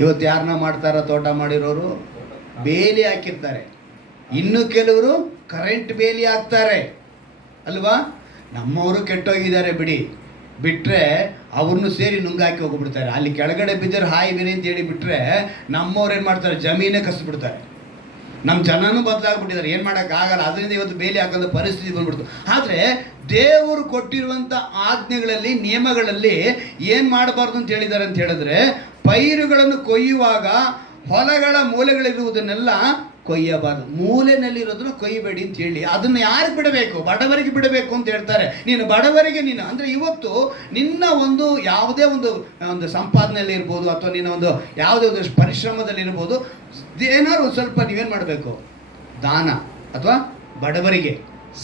ಇವತ್ತು ಯಾರನ್ನ ಮಾಡ್ತಾರ? ತೋಟ ಮಾಡಿರೋರು ಬೇಲಿ ಹಾಕಿರ್ತಾರೆ, ಇನ್ನು ಕೆಲವರು ಕರೆಂಟ್ ಬೇಲಿ ಹಾಕ್ತಾರೆ ಅಲ್ವಾ? ನಮ್ಮವರು ಕೆಟ್ಟೋಗಿದ್ದಾರೆ ಬಿಟ್ಟರೆ ಅವ್ರನ್ನು ಸೇರಿ ನುಂಗಾಕಿ ಹೋಗ್ಬಿಡ್ತಾರೆ. ಅಲ್ಲಿ ಕೆಳಗಡೆ ಬಿದ್ದರೆ ಹಾಯಿ ಬಿರಿ ಅಂತ ಹೇಳಿ ಬಿಟ್ಟರೆ ನಮ್ಮವ್ರು ಏನು ಮಾಡ್ತಾರೆ? ಜಮೀನೇ ಕಸಿಬಿಡ್ತಾರೆ. ನಮ್ಮ ಜನನೂ ಬದಲಾಗ್ಬಿಟ್ಟಿದ್ದಾರೆ, ಏನು ಮಾಡೋಕ್ಕಾಗಲ್ಲ. ಅದರಿಂದ ಇವತ್ತು ಬೇಲಿ ಹಾಕೋದು ಪರಿಸ್ಥಿತಿ ಬಂದ್ಬಿಡ್ತು. ಆದರೆ ದೇವರು ಕೊಟ್ಟಿರುವಂಥ ಆಜ್ಞೆಗಳಲ್ಲಿ, ನಿಯಮಗಳಲ್ಲಿ ಏನು ಮಾಡಬಾರ್ದು ಅಂತ ಹೇಳಿದ್ದಾರೆ ಅಂತ ಹೇಳಿದ್ರೆ, ಪೈರುಗಳನ್ನು ಕೊಯ್ಯುವಾಗ ಹೊಲಗಳ ಮೂಲೆಗಳಿರುವುದನ್ನೆಲ್ಲ ಕೊಯ್ಯಬಾರ್ದು. ಮೂಲೆಯಲ್ಲಿರೋದನ್ನ ಕೊಯ್ಯಬೇಡಿ ಅಂತ ಹೇಳಿ ಅದನ್ನು ಯಾರಿಗೆ ಬಿಡಬೇಕು? ಬಡವರಿಗೆ ಬಿಡಬೇಕು ಅಂತ ಹೇಳ್ತಾರೆ. ನೀನು ಬಡವರಿಗೆ ಅಂದರೆ ಇವತ್ತು ನಿನ್ನ ಒಂದು ಯಾವುದೇ ಒಂದು ಸಂಪಾದನೆಯಲ್ಲಿ ಇರ್ಬೋದು, ಅಥವಾ ನಿನ್ನ ಒಂದು ಯಾವುದೇ ಒಂದು ಪರಿಶ್ರಮದಲ್ಲಿ ಇರ್ಬೋದು, ಏನಾದ್ರು ಸ್ವಲ್ಪ ನೀವೇನು ಮಾಡಬೇಕು? ದಾನ ಅಥವಾ ಬಡವರಿಗೆ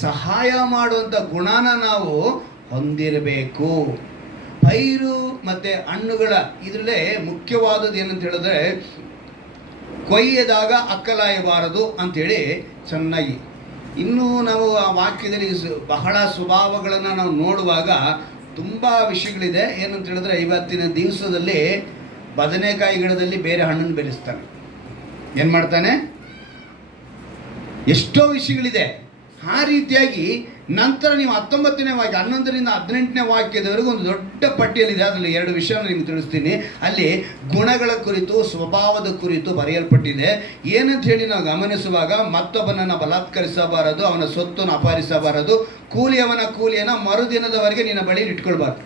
ಸಹಾಯ ಮಾಡುವಂಥ ಗುಣನ ನಾವು ಹೊಂದಿರಬೇಕು. ಪೈರು ಮತ್ತು ಹಣ್ಣುಗಳ ಇದರಲ್ಲೇ ಮುಖ್ಯವಾದದ್ದು ಏನಂತ ಹೇಳಿದ್ರೆ, ಕೊಯ್ಯದಾಗ ಅಕ್ಕಲಾಯಬಾರದು ಅಂಥೇಳಿ ಚೆನ್ನಾಗಿ. ಇನ್ನೂ ನಾವು ಆ ವಾಕ್ಯದಲ್ಲಿ ಬಹಳ ಸ್ವಭಾವಗಳನ್ನು ನಾವು ನೋಡುವಾಗ ತುಂಬ ವಿಷಯಗಳಿದೆ. ಏನಂತ ಹೇಳಿದ್ರೆ, ಇವತ್ತಿನ ದಿವಸದಲ್ಲಿ ಬದನೆಕಾಯಿ ಗಿಡದಲ್ಲಿ ಬೇರೆ ಹಣ್ಣನ್ನು ಬೆಳೆಸ್ತಾನೆ. ಏನು ಮಾಡ್ತಾನೆ? ಎಷ್ಟೋ ವಿಷಯಗಳಿದೆ. ಆ ರೀತಿಯಾಗಿ ನಂತರ ನೀವು 19ನೇ ವಾಕ್ಯ 11ರಿಂದ 18ನೇ ವಾಕ್ಯದವರೆಗೂ ಒಂದು ದೊಡ್ಡ ಪಟ್ಟಿಯಲ್ಲಿದೆ. ಅದರಲ್ಲಿ 2 ವಿಷಯನ ನಿಮ್ಗೆ ತಿಳಿಸ್ತೀನಿ. ಅಲ್ಲಿ ಗುಣಗಳ ಕುರಿತು, ಸ್ವಭಾವದ ಕುರಿತು ಬರೆಯಲ್ಪಟ್ಟಿದೆ. ಏನಂತ ಹೇಳಿ ನಾವು ಗಮನಿಸುವಾಗ, ಮತ್ತೊಬ್ಬನನ್ನು ಬಲಾತ್ಕರಿಸಬಾರದು, ಅವನ ಸೊತ್ತನ್ನು ಅಪಹರಿಸಬಾರದು, ಕೂಲಿಯನ್ನು ಮರುದಿನದವರೆಗೆ ನಿನ್ನ ಬಳಿಯಲ್ಲಿ ಇಟ್ಕೊಳ್ಬಾರ್ದು.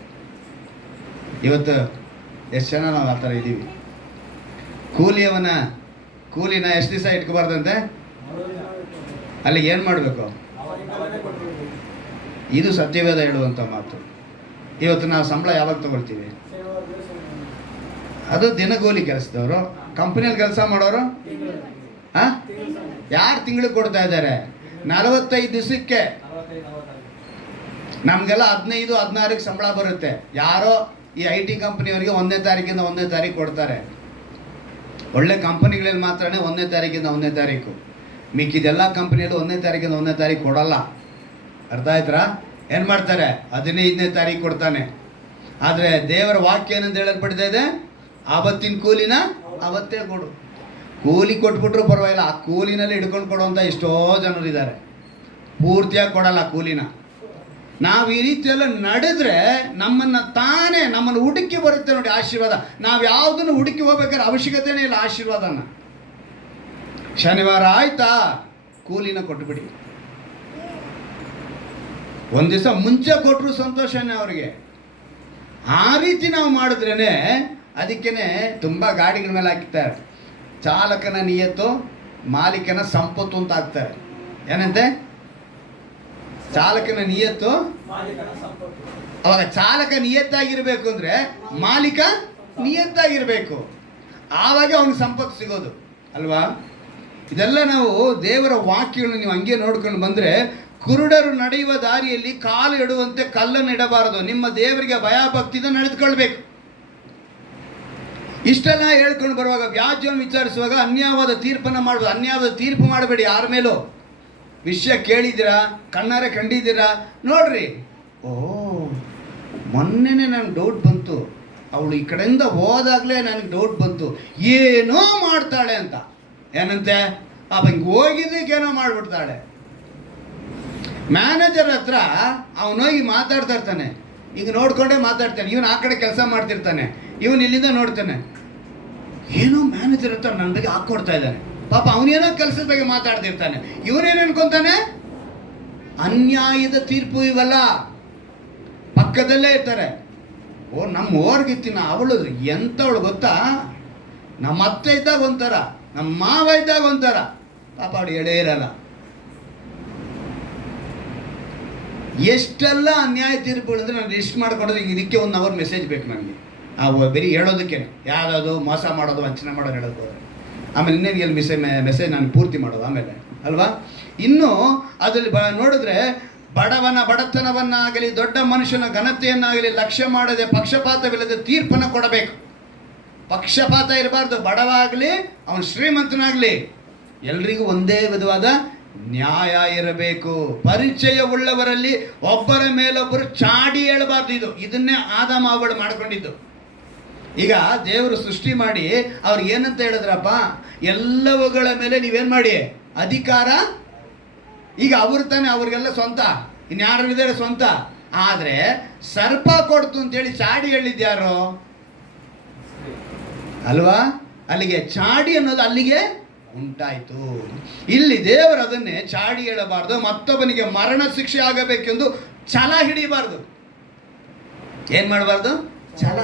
ಇವತ್ತು ಎಷ್ಟು ಜನ ನಾವು ಆ ಥರ ಇದ್ದೀವಿ? ಕೂಲಿನ ಎಷ್ಟು ದಿವಸ ಇಟ್ಕೋಬಾರ್ದಂತೆ? ಅಲ್ಲಿ ಏನು ಮಾಡಬೇಕು? ಇದು ಸತ್ಯವೇದ ಹೇಳುವಂಥ ಮಾತು. ಇವತ್ತು ನಾವು ಸಂಬಳ ಯಾವಾಗ ತಗೊಳ್ತೀವಿ? ಅದು ದಿನಗೂಲಿ ಕೆಲಸದವರು. ಕಂಪ್ನಿಯಲ್ಲಿ ಕೆಲಸ ಮಾಡೋರು ಯಾರು ತಿಂಗಳಿಗೆ ಕೊಡ್ತಾ ಇದ್ದಾರೆ? 45 ದಿವಸಕ್ಕೆ. ನಮಗೆಲ್ಲ 15, 16ಕ್ಕೆ ಸಂಬಳ ಬರುತ್ತೆ. ಯಾರೋ ಈ IT ಕಂಪ್ನಿಯವರಿಗೆ 1ನೇ ತಾರೀಕಿಂದ 1ನೇ ತಾರೀಕು ಕೊಡ್ತಾರೆ. ಒಳ್ಳೆ ಕಂಪನಿಗಳಲ್ಲಿ ಮಾತ್ರನೇ 1ನೇ ತಾರೀಕಿಂದ 1ನೇ ತಾರೀಕು. ಮಿಕ್ಕಿದೆಲ್ಲ ಕಂಪ್ನಿಯಲ್ಲೂ 1ನೇ ತಾರೀಕಿಂದ 1ನೇ ತಾರೀಕು ಕೊಡಲ್ಲ. ಅರ್ಥ ಆಯ್ತಾ? ಏನು ಮಾಡ್ತಾರೆ? 15ನೇ ತಾರೀಕು ಕೊಡ್ತಾನೆ. ಆದರೆ ದೇವರ ವಾಕ್ಯ ಏನಂತ ಹೇಳಲ್ಪಡ್ತಾ ಇದೆ? ಆವತ್ತಿನ ಕೂಲಿನ ಅವತ್ತೇ ಕೊಡು. ಕೂಲಿ ಕೊಟ್ಬಿಟ್ರು ಪರವಾಗಿಲ್ಲ, ಆ ಕೂಲಿನಲ್ಲಿ ಹಿಡ್ಕೊಂಡು ಕೊಡುವಂಥ ಎಷ್ಟೋ ಜನರಿದ್ದಾರೆ. ಪೂರ್ತಿಯಾಗಿ ಕೊಡಲ್ಲ ಕೂಲಿನ. ನಾವು ಈ ರೀತಿಯೆಲ್ಲ ನಡೆದ್ರೆ ನಮ್ಮನ್ನು ಹುಡುಕಿ ಬರುತ್ತೆ ನೋಡಿ ಆಶೀರ್ವಾದ. ನಾವು ಯಾವುದನ್ನು ಹುಡುಕಿ ಹೋಗ್ಬೇಕಾದ್ರೆ ಅವಶ್ಯಕತೆನೇ ಇಲ್ಲ ಆಶೀರ್ವಾದನ. ಶನಿವಾರ ಆಯ್ತಾ, ಕೂಲಿನ ಕೊಟ್ಟುಬಿಡಿ. ಒಂದು ದಿವಸ ಮುಂಚೆ ಕೊಟ್ಟರು ಸಂತೋಷನೇ ಅವ್ರಿಗೆ. ಆ ರೀತಿ ನಾವು ಮಾಡಿದ್ರೇ, ಅದಕ್ಕೇ ತುಂಬ ಗಾಡಿಗಳ ಮೇಲೆ ಹಾಕ್ತಾರೆ, ಚಾಲಕನ ನಿಯತ್ತು ಮಾಲೀಕನ ಸಂಪತ್ತು ಅಂತ ಹಾಕ್ತಾರೆ. ಏನಂತೆ? ಚಾಲಕನ ನಿಯತ್ತು. ಅವಾಗ ಚಾಲಕ ನಿಯತ್ತಾಗಿರ್ಬೇಕು ಅಂದರೆ ಮಾಲೀಕ ನಿಯತ್ತಾಗಿರ್ಬೇಕು. ಆವಾಗ ಅವನಿಗೆ ಸಂಪತ್ತು ಸಿಗೋದು ಅಲ್ವಾ? ಇದೆಲ್ಲ ನಾವು ದೇವರ ವಾಕ್ಯಗಳನ್ನು ನೀವು ಹಂಗೆ ನೋಡ್ಕೊಂಡು ಬಂದರೆ, ಕುರುಡರು ನಡೆಯುವ ದಾರಿಯಲ್ಲಿ ಕಾಲು ಇಡುವಂತೆ ಕಲ್ಲನ್ನು ಇಡಬಾರದು. ನಿಮ್ಮ ದೇವರಿಗೆ ಭಯಭಕ್ತಿಯಿಂದ ನಡೆದುಕೊಳ್ಬೇಕು. ಇಷ್ಟೆಲ್ಲ ಹೇಳ್ಕೊಂಡು ಬರುವಾಗ, ವ್ಯಾಜ್ಯವನ್ನು ವಿಚಾರಿಸುವಾಗ ಅನ್ಯಾಯವಾದ ತೀರ್ಪನ್ನು ಮಾಡುವುದು. ಅನ್ಯಾಯವಾದ ತೀರ್ಪು ಮಾಡಬೇಡಿ ಯಾರ ಮೇಲೂ. ವಿಷಯ ಕೇಳಿದ್ದೀರಾ, ಕಣ್ಣಾರೆ ಕಂಡಿದ್ದೀರಾ, ನೋಡ್ರಿ. ಮೊನ್ನೆನೇ ನನಗೆ ಡೌಟ್ ಬಂತು, ಅವಳು ಈ ಕಡೆಯಿಂದ ಹೋದಾಗಲೇ ನನಗೆ ಡೌಟ್ ಬಂತು, ಏನೋ ಮಾಡ್ತಾಳೆ ಅಂತ. ಏನಂತೆ? ಹಿಂಗೆ ಹೋಗಿದ್ದಕ್ಕೇನೋ ಮಾಡಿಬಿಡ್ತಾಳೆ. ಮ್ಯಾನೇಜರ್ ಹತ್ರ ಅವನೋಗಿ ಮಾತಾಡ್ತಾ ಇರ್ತಾನೆ, ಈಗ ನೋಡ್ಕೊಂಡೇ ಮಾತಾಡ್ತಾನೆ. ಇವನು ಆ ಕಡೆ ಕೆಲಸ ಮಾಡ್ತಿರ್ತಾನೆ, ಇವನು ಇಲ್ಲಿಂದ ನೋಡ್ತಾನೆ, ಏನೋ ಮ್ಯಾನೇಜರ್ ಹತ್ರ ನನ್ನ ಬಗ್ಗೆ ಹಾಕ್ಕೊಡ್ತಾ ಇದ್ದಾನೆ. ಪಾಪ ಅವನೇನೋ ಕೆಲಸದ ಬಗ್ಗೆ ಮಾತಾಡ್ತಿರ್ತಾನೆ. ಇವನೇನು ಅನ್ಕೊಂತಾನೆ, ಅನ್ಯಾಯದ ತೀರ್ಪು ಇವೆಲ್ಲ ಪಕ್ಕದಲ್ಲೇ ಇರ್ತಾರೆ. ನಮ್ಮ ಓರ್ಗಿತ್ತಿನ ಅವಳು ಎಂಥವಳು ಗೊತ್ತಾ, ನಮ್ಮ ಅತ್ತೆ ಇದ್ದಾಗ ಒಂಥರ, ನಮ್ಮ ಮಾವ ಇದ್ದಾಗ ಒಂಥರ, ಪಾಪ ಅವಳು ಎಡೇ ಇರಲ್ಲ. ಎಷ್ಟೆಲ್ಲ ಅನ್ಯಾಯ ತೀರ್ಪುಗಳು ಅಂದರೆ ನಾನು ಲಿಸ್ಟ್ ಮಾಡ್ಕೊಂಡ್ರೆ ಇದಕ್ಕೆ 1 ಅವರ್ ಮೆಸೇಜ್ ಬೇಕು ನನಗೆ. ಬರೀ ಹೇಳೋದಕ್ಕೆ ಯಾವ್ದಾವುದು ಮೋಸ ಮಾಡೋದು, ವಂಚನೆ ಮಾಡೋದು ಹೇಳೋದು. ಆಮೇಲೆ ಇನ್ನೇನು ಎಲ್ಲಿ ಮೆಸೇಜ್ ನಾನು ಪೂರ್ತಿ ಮಾಡೋದು ಆಮೇಲೆ ಅಲ್ವಾ. ಇನ್ನು ಅದರಲ್ಲಿ ನೋಡಿದ್ರೆ ಬಡವನ ಬಡತನವನ್ನಾಗಲಿ ದೊಡ್ಡ ಮನುಷ್ಯನ ಘನತೆಯನ್ನಾಗಲಿ ಲಕ್ಷ್ಯ ಮಾಡದೆ ಪಕ್ಷಪಾತವಿಲ್ಲದೆ ತೀರ್ಪನ್ನು ಕೊಡಬೇಕು. ಪಕ್ಷಪಾತ ಇರಬಾರ್ದು. ಬಡವ ಆಗಲಿ ಅವನು ಶ್ರೀಮಂತನಾಗಲಿ ಎಲ್ರಿಗೂ ಒಂದೇ ವಿಧವಾದ ನ್ಯಾಯ ಇರಬೇಕು. ಪರಿಚಯವುಳ್ಳವರಲ್ಲಿ ಒಬ್ಬರ ಮೇಲೊಬ್ಬರು ಚಾಡಿ ಹೇಳಬಾರ್ದು. ಇದನ್ನೇ ಆದಾಮ ಅವಳು ಮಾಡ್ಕೊಂಡಿದ್ದು. ಈಗ ದೇವರು ಸೃಷ್ಟಿ ಮಾಡಿ ಅವ್ರು ಏನಂತ ಹೇಳಿದ್ರಪ್ಪ, ಎಲ್ಲವುಗಳ ಮೇಲೆ ನೀವೇನು ಮಾಡಿ ಅಧಿಕಾರ. ಈಗ ಅವ್ರು ತಾನೆ ಅವ್ರಿಗೆಲ್ಲ ಸ್ವಂತ, ಇನ್ಯಾರು ಇದ್ದಾರೆ ಸ್ವಂತ. ಆದರೆ ಸರ್ಪ ಕೊಡ್ತು ಅಂತೇಳಿ ಚಾಡಿ ಹೇಳಿದ್ಯಾರು ಅಲ್ವಾ. ಅಲ್ಲಿಗೆ ಚಾಡಿ ಅನ್ನೋದು ಅಲ್ಲಿಗೆ ಉಂಟಾಯಿತು. ಇಲ್ಲಿ ದೇವರು ಅದನ್ನೇ ಚಾಡಿ ಹೇಳಬಾರ್ದು, ಮತ್ತೊಬ್ಬನಿಗೆ ಮರಣ ಶಿಕ್ಷೆ ಆಗಬೇಕೆಂದು ಛಲ ಹಿಡಿಯಬಾರ್ದು. ಏನು ಮಾಡಬಾರ್ದು? ಛಲ.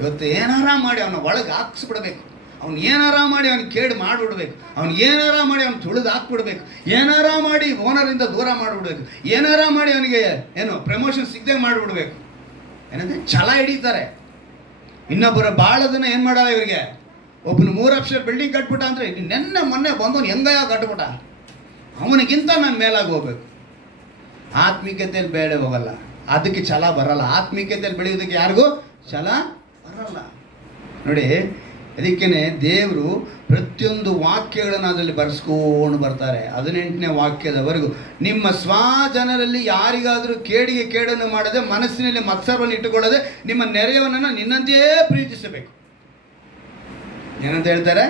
ಇವತ್ತು ಏನಾರ ಮಾಡಿ ಅವನ ಒಳಗೆ ಹಾಕ್ಸ್ಬಿಡ್ಬೇಕು. ಅವ್ನು ಏನಾರ ಮಾಡಿ ಅವ್ನಿಗೆ ಕೇಡು ಮಾಡಿಬಿಡ್ಬೇಕು. ಅವ್ನು ಏನಾರ ಮಾಡಿ ಅವ್ನು ತುಳಿದು ಹಾಕ್ಬಿಡ್ಬೇಕು. ಏನಾರ ಮಾಡಿ ಓನರಿಂದ ದೂರ ಮಾಡಿಬಿಡ್ಬೇಕು. ಏನಾರ ಮಾಡಿ ಅವನಿಗೆ ಏನು ಪ್ರಮೋಷನ್ ಸಿಗದೆ ಮಾಡಿಬಿಡ್ಬೇಕು. ಏನಂದರೆ ಛಲ ಹಿಡಿತಾರೆ. ಇನ್ನೊಬ್ಬರ ಬಾಳದನ್ನ ಏನು ಮಾಡಲ್ಲ ಇವರಿಗೆ. ಒಬ್ಬನು 3 ಅಕ್ಷರ ಬಿಲ್ಡಿಂಗ್ ಕಟ್ಬಿಟ್ಟ ಅಂದರೆ ನೆನ್ನೆ ಮೊನ್ನೆ ಬಂದವನು ಹೆಂಗಯ್ಯ ಕಟ್ಬಿಟ್ಟ, ಅವನಿಗಿಂತ ನಾನು ಮೇಲಾಗಿ ಹೋಗ್ಬೇಕು. ಆತ್ಮಿಕತೆಯಲ್ಲಿ ಬೇಳೆ ಹೋಗಲ್ಲ, ಅದಕ್ಕೆ ಛಲ ಬರಲ್ಲ. ಆತ್ಮಿಕತೆಯಲ್ಲಿ ಬೆಳೆಯೋದಕ್ಕೆ ಯಾರಿಗೂ ಛಲ ಬರಲ್ಲ ನೋಡಿ. ಅದಕ್ಕೇ ದೇವರು ಪ್ರತಿಯೊಂದು ವಾಕ್ಯಗಳನ್ನು ಅದರಲ್ಲಿ ಬರೆಸ್ಕೊಂಡು ಬರ್ತಾರೆ. 18ನೇ ವಾಕ್ಯದವರೆಗೂ ನಿಮ್ಮ ಸ್ವಜನರಲ್ಲಿ ಯಾರಿಗಾದರೂ ಕೇಡಿಗೆ ಕೇಡನ್ನು ಮಾಡದೆ ಮನಸ್ಸಿನಲ್ಲಿ ಮತ್ಸರವನ್ನು ಇಟ್ಟುಕೊಳ್ಳದೆ ನಿಮ್ಮ ನೆರೆಯವನನ್ನು ನಿನ್ನಂತೆಯೇ ಪ್ರೀತಿಸಬೇಕು. ಏನಂತ ಹೇಳ್ತಾರೆ?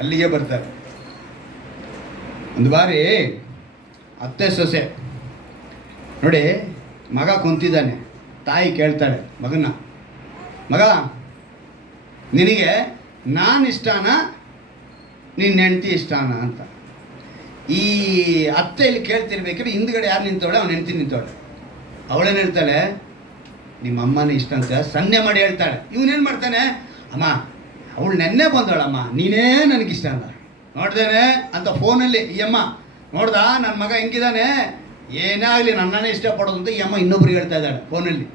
ಅಲ್ಲಿಗೆ ಬರ್ತಾರೆ. ಒಂದು ಬಾರಿ ಅತ್ತೆ ಸೊಸೆ ನೋಡಿ, ಮಗ ಕುಂತಿದ್ದಾನೆ. ತಾಯಿ ಕೇಳ್ತಾಳೆ ಮಗನ, ಮಗ ನಿನಗೆ ನಾನು ಇಷ್ಟನ ನಿನ್ನ ಹೆಂಡತಿ ಇಷ್ಟನ ಅಂತ. ಈ ಅತ್ತೆ ಇಲ್ಲಿ ಕೇಳ್ತಿರ್ಬೇಕಾದ್ರೆ ಹಿಂದ್ಗಡೆ ಯಾರು ನಿಂತವಳೆ? ಅವನ ಹೆಂಡತಿ ನಿಂತವಳೆ. ಅವಳೇನು ಹೇಳ್ತಾಳೆ? ನಿಮ್ಮ ಅಮ್ಮನೇ ಇಷ್ಟ ಅಂತ ಸನ್ನೆ ಮಾಡಿ ಹೇಳ್ತಾಳೆ. ಇವನೇನು ಮಾಡ್ತಾನೆ? ಅಮ್ಮ ಅವಳು ನೆನ್ನೆ ಬಂದವಳಮ್ಮ, ನೀನೇ ನನಗಿಷ್ಟ ಅಂದ. ನೋಡ್ದೇನೆ ಅಂತ ಫೋನಲ್ಲಿ ಈ ಅಮ್ಮ ನೋಡ್ದ ನನ್ನ ಮಗ ಹೆಂಗಿದ್ದಾನೆ, ಏನೇ ಆಗಲಿ ನನ್ನನ್ನೇ ಇಷ್ಟಪಡೋದು ಅಂತ ಈ ಅಮ್ಮ ಇನ್ನೊಬ್ರಿಗೆ ಹೇಳ್ತಾ ಇದ್ದಾಳೆ ಫೋನಲ್ಲಿ.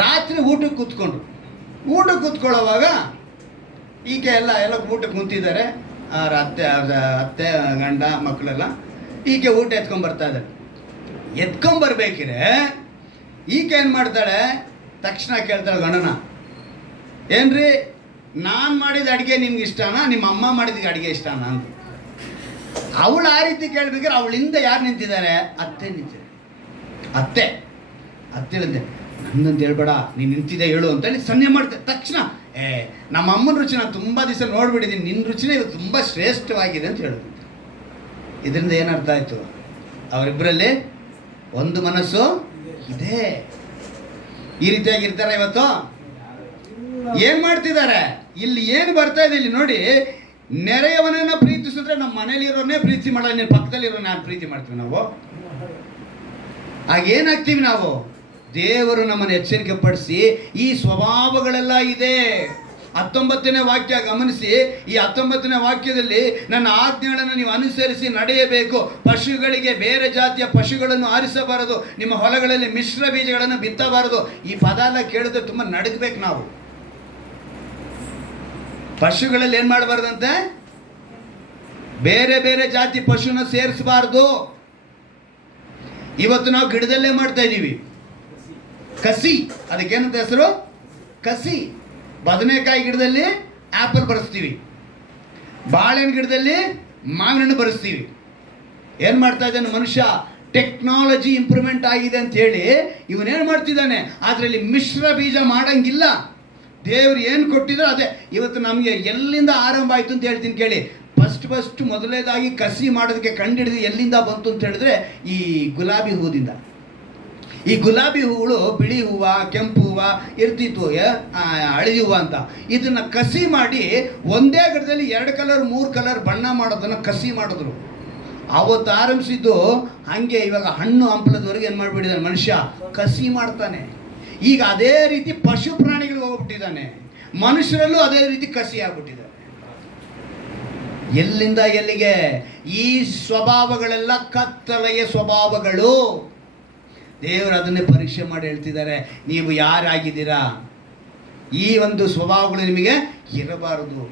ರಾತ್ರಿ ಊಟಕ್ಕೆ ಕೂತ್ಕೊಂಡ್ರು. ಊಟಕ್ಕೆ ಕೂತ್ಕೊಳ್ಳೋವಾಗ ಈಕೆ ಎಲ್ಲ ಊಟಕ್ಕೆ ಕುಂತಿದ್ದಾರೆ. ಅತ್ತೆ ಗಂಡ ಮಕ್ಕಳೆಲ್ಲ ಈಕೆ ಊಟ ಎತ್ಕೊಂಡ್ಬರ್ತಾ ಇದ್ದಾರೆ. ಎತ್ಕೊಂಬರ್ಬೇಕಿದ್ರೆ ಈಕೆ ಏನು ಮಾಡ್ತಾಳೆ? ತಕ್ಷಣ ಕೇಳ್ತಾಳೆ ಗಂಡನ, ಏನ್ರಿ ನಾನು ಮಾಡಿದ ಅಡುಗೆ ನಿಮ್ಗೆ ಇಷ್ಟನಾ, ನಿಮ್ಮ ಅಮ್ಮ ಮಾಡಿದ ಅಡುಗೆ ಇಷ್ಟನಾ ಅಂತ. ಅವಳು ಆ ರೀತಿ ಕೇಳ್ಬೇಕಾದ್ರೆ ಅವಳಿಂದ ಯಾರು ನಿಂತಿದ್ದಾರೆ? ಅತ್ತೆ ನಿಂತಿದ್ದಾರೆ. ಅತ್ತೆ ಹೇಳಿದೆ, ನನ್ನಂತ ಹೇಳ್ಬೇಡ, ನೀನು ನಿಂತಿದೆ ಹೇಳು ಅಂತೇಳಿ ಸನ್ನೆ ಮಾಡ್ತಾರೆ. ತಕ್ಷಣ ನಮ್ಮ ಅಮ್ಮನ ರುಚಿ ನಾನು ತುಂಬ ದಿವಸ ನೋಡ್ಬಿಟ್ಟಿದ್ದೀನಿ, ನಿನ್ನ ರುಚಿನೇ ಇವತ್ತು ತುಂಬ ಶ್ರೇಷ್ಠವಾಗಿದೆ ಅಂತ ಹೇಳಿದ್ರು. ಇದರಿಂದ ಏನರ್ಥ ಆಯಿತು? ಅವರಿಬ್ಬರಲ್ಲಿ ಒಂದು ಮನಸ್ಸು ಇದೆ. ಈ ರೀತಿಯಾಗಿರ್ತಾರೆ ಇವತ್ತು. ಏನು ಮಾಡ್ತಿದ್ದಾರೆ? ಇಲ್ಲಿ ಏನು ಬರ್ತಾ ಇದೆ ಇಲ್ಲಿ ನೋಡಿ, ನೆರೆಯವನನ್ನ ಪ್ರೀತಿಸಿದ್ರೆ ನಮ್ಮ ಮನೇಲಿರೋನೇ ಪ್ರೀತಿ ಮಾಡಲ್ಲ, ನೀನು ಪಕ್ಕದಲ್ಲಿರೋನೇ ನಾನು ಪ್ರೀತಿ ಮಾಡ್ತೀವಿ ನಾವು. ಆಗೇನಾಗ್ತೀವಿ ನಾವು? ದೇವರು ನಮ್ಮನ್ನು ಎಚ್ಚರಿಕೆ ಪಡಿಸಿ ಈ ಸ್ವಭಾವಗಳೆಲ್ಲ ಇದೆ. 19ನೇ ವಾಕ್ಯ ಗಮನಿಸಿ. ಈ 19ನೇ ವಾಕ್ಯದಲ್ಲಿ ನನ್ನ ಆಜ್ಞೆಗಳನ್ನು ನೀವು ಅನುಸರಿಸಿ ನಡೆಯಬೇಕು. ಪಶುಗಳಿಗೆ ಬೇರೆ ಜಾತಿಯ ಪಶುಗಳನ್ನು ಆರಿಸಬಾರದು, ನಿಮ್ಮ ಹೊಲಗಳಲ್ಲಿ ಮಿಶ್ರ ಬೀಜಗಳನ್ನು ಬಿತ್ತಬಾರದು. ಈ ಪದ ಎಲ್ಲ ಕೇಳಿದ್ರೆ ತುಂಬ ನಡಗಬೇಕು ನಾವು. ಪಶುಗಳಲ್ಲಿ ಏನು ಮಾಡಬಾರ್ದಂತೆ? ಬೇರೆ ಬೇರೆ ಜಾತಿ ಪಶುನ ಸೇರಿಸಬಾರ್ದು. ಇವತ್ತು ನಾವು ಗಿಡದಲ್ಲೇ ಮಾಡ್ತಾ ಇದ್ದೀವಿ ಕಸಿ. ಅದಕ್ಕೇನಂತ ಹೆಸರು? ಕಸಿ. ಬದನೆಕಾಯಿ ಗಿಡದಲ್ಲಿ ಆ್ಯಪಲ್ ಬರೆಸ್ತೀವಿ, ಬಾಳೆಹಣ್ಣು ಗಿಡದಲ್ಲಿ ಮಾವಿನಣ್ಣು ಬರೆಸ್ತೀವಿ. ಏನು ಮಾಡ್ತಾ ಇದ್ದಾನೆ ಮನುಷ್ಯ? ಟೆಕ್ನಾಲಜಿ ಇಂಪ್ರೂವ್ಮೆಂಟ್ ಆಗಿದೆ ಅಂತ ಹೇಳಿ ಇವನೇನು ಮಾಡ್ತಿದ್ದಾನೆ? ಅದರಲ್ಲಿ ಮಿಶ್ರ ಬೀಜ ಮಾಡೋಂಗಿಲ್ಲ. ದೇವರು ಏನು ಕೊಟ್ಟಿದ್ರು ಅದೇ. ಇವತ್ತು ನಮಗೆ ಎಲ್ಲಿಂದ ಆರಂಭ ಆಯಿತು ಅಂತ ಹೇಳ್ತೀನಿ ಕೇಳಿ. ಫಸ್ಟ್ ಮೊದಲನೇದಾಗಿ ಕಸಿ ಮಾಡೋದಕ್ಕೆ ಕಂಡುಹಿಡಿದು ಎಲ್ಲಿಂದ ಬಂತು ಅಂತ ಹೇಳಿದ್ರೆ ಈ ಗುಲಾಬಿ ಹೂದಿಂದ. ಈ ಗುಲಾಬಿ ಹೂಗಳು ಬಿಳಿ ಹೂವು, ಕೆಂಪು ಹೂವು ಇರ್ತಿತ್ತು, ಹಳದಿ ಹೂವು ಅಂತ. ಇದನ್ನು ಕಸಿ ಮಾಡಿ ಒಂದೇ ಗಿಡದಲ್ಲಿ 2 ಕಲರ್ 3 ಕಲರ್ ಬಣ್ಣ ಮಾಡೋದನ್ನು ಕಸಿ ಮಾಡಿದ್ರು. ಅವತ್ತು ಆರಂಭಿಸಿದ್ದು ಹಾಗೆ. ಇವಾಗ ಹಣ್ಣು ಹಂಪಲದವರೆಗೆ ಏನು ಮಾಡಿಬಿಟ್ಟಿದ್ದಾನೆ ಮನುಷ್ಯ, ಕಸಿ ಮಾಡ್ತಾನೆ. ಈಗ ಅದೇ ರೀತಿ ಪಶು ಪ್ರಾಣಿಗಳಿಗೆ ಹೋಗ್ಬಿಟ್ಟಿದ್ದಾನೆ, ಮನುಷ್ಯರಲ್ಲೂ ಅದೇ ರೀತಿ ಕಸಿ ಆಗ್ಬಿಟ್ಟಿದ್ದಾನೆ. ಎಲ್ಲಿಂದ ಎಲ್ಲಿಗೆ? ಈ ಸ್ವಭಾವಗಳೆಲ್ಲ ಕತ್ತಲೆಯ ಸ್ವಭಾವಗಳು. ದೇವರು ಅದನ್ನೇ ಪರೀಕ್ಷೆ ಮಾಡಿ ಹೇಳ್ತಿದ್ದಾರೆ, ನೀವು ಯಾರಾಗಿದ್ದೀರಾ? ಈ ಒಂದು ಸ್ವಭಾವಗಳು ನಿಮಗೆ ಇರಬಾರದು.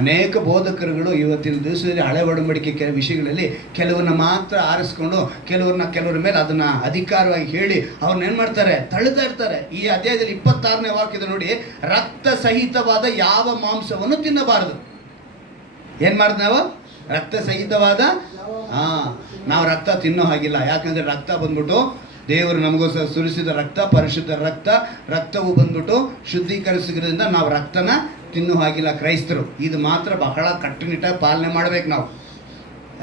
ಅನೇಕ ಬೋಧಕರುಗಳು ಇವತ್ತಿನ ದಿವಸದಲ್ಲಿ ಹಳೆ ಒಡಂಬಡಿಕೆ ಕೆಲವು ವಿಷಯಗಳಲ್ಲಿ ಕೆಲವನ್ನ ಮಾತ್ರ ಆರಿಸ್ಕೊಂಡು ಕೆಲವರ ಮೇಲೆ ಅದನ್ನು ಅಧಿಕಾರವಾಗಿ ಹೇಳಿ ಅವ್ರನ್ನ ಏನು ಮಾಡ್ತಾರೆ, ತಳ್ಳುತ್ತಾ ಇರ್ತಾರೆ. ಈ ಅಧ್ಯಾಯದಲ್ಲಿ 26ನೇ ವಾಕ್ಯದ ನೋಡಿ, ರಕ್ತ ಸಹಿತವಾದ ಯಾವ ಮಾಂಸವನ್ನು ತಿನ್ನಬಾರದು. ಏನು ಮಾಡಿದ್ ನಾವು? ರಕ್ತ ಸಹಿತವಾದ ನಾವು ರಕ್ತ ತಿನ್ನೋ ಹಾಗಿಲ್ಲ. ಯಾಕಂದರೆ ರಕ್ತ ಬಂದ್ಬಿಟ್ಟು ದೇವರು ನಮಗೋಸ್ಕರ ಸುರಿಸಿದ ರಕ್ತ, ಪರಿಶುದ್ಧ ರಕ್ತವು ಬಂದ್ಬಿಟ್ಟು ಶುದ್ಧೀಕರಿಸಿದ್ರಿಂದ ನಾವು ರಕ್ತನ ತಿನ್ನೋ ಹಾಗಿಲ್ಲ ಕ್ರೈಸ್ತರು. ಇದು ಮಾತ್ರ ಬಹಳ ಕಟ್ಟುನಿಟ್ಟಾಗಿ ಪಾಲನೆ ಮಾಡಬೇಕು ನಾವು.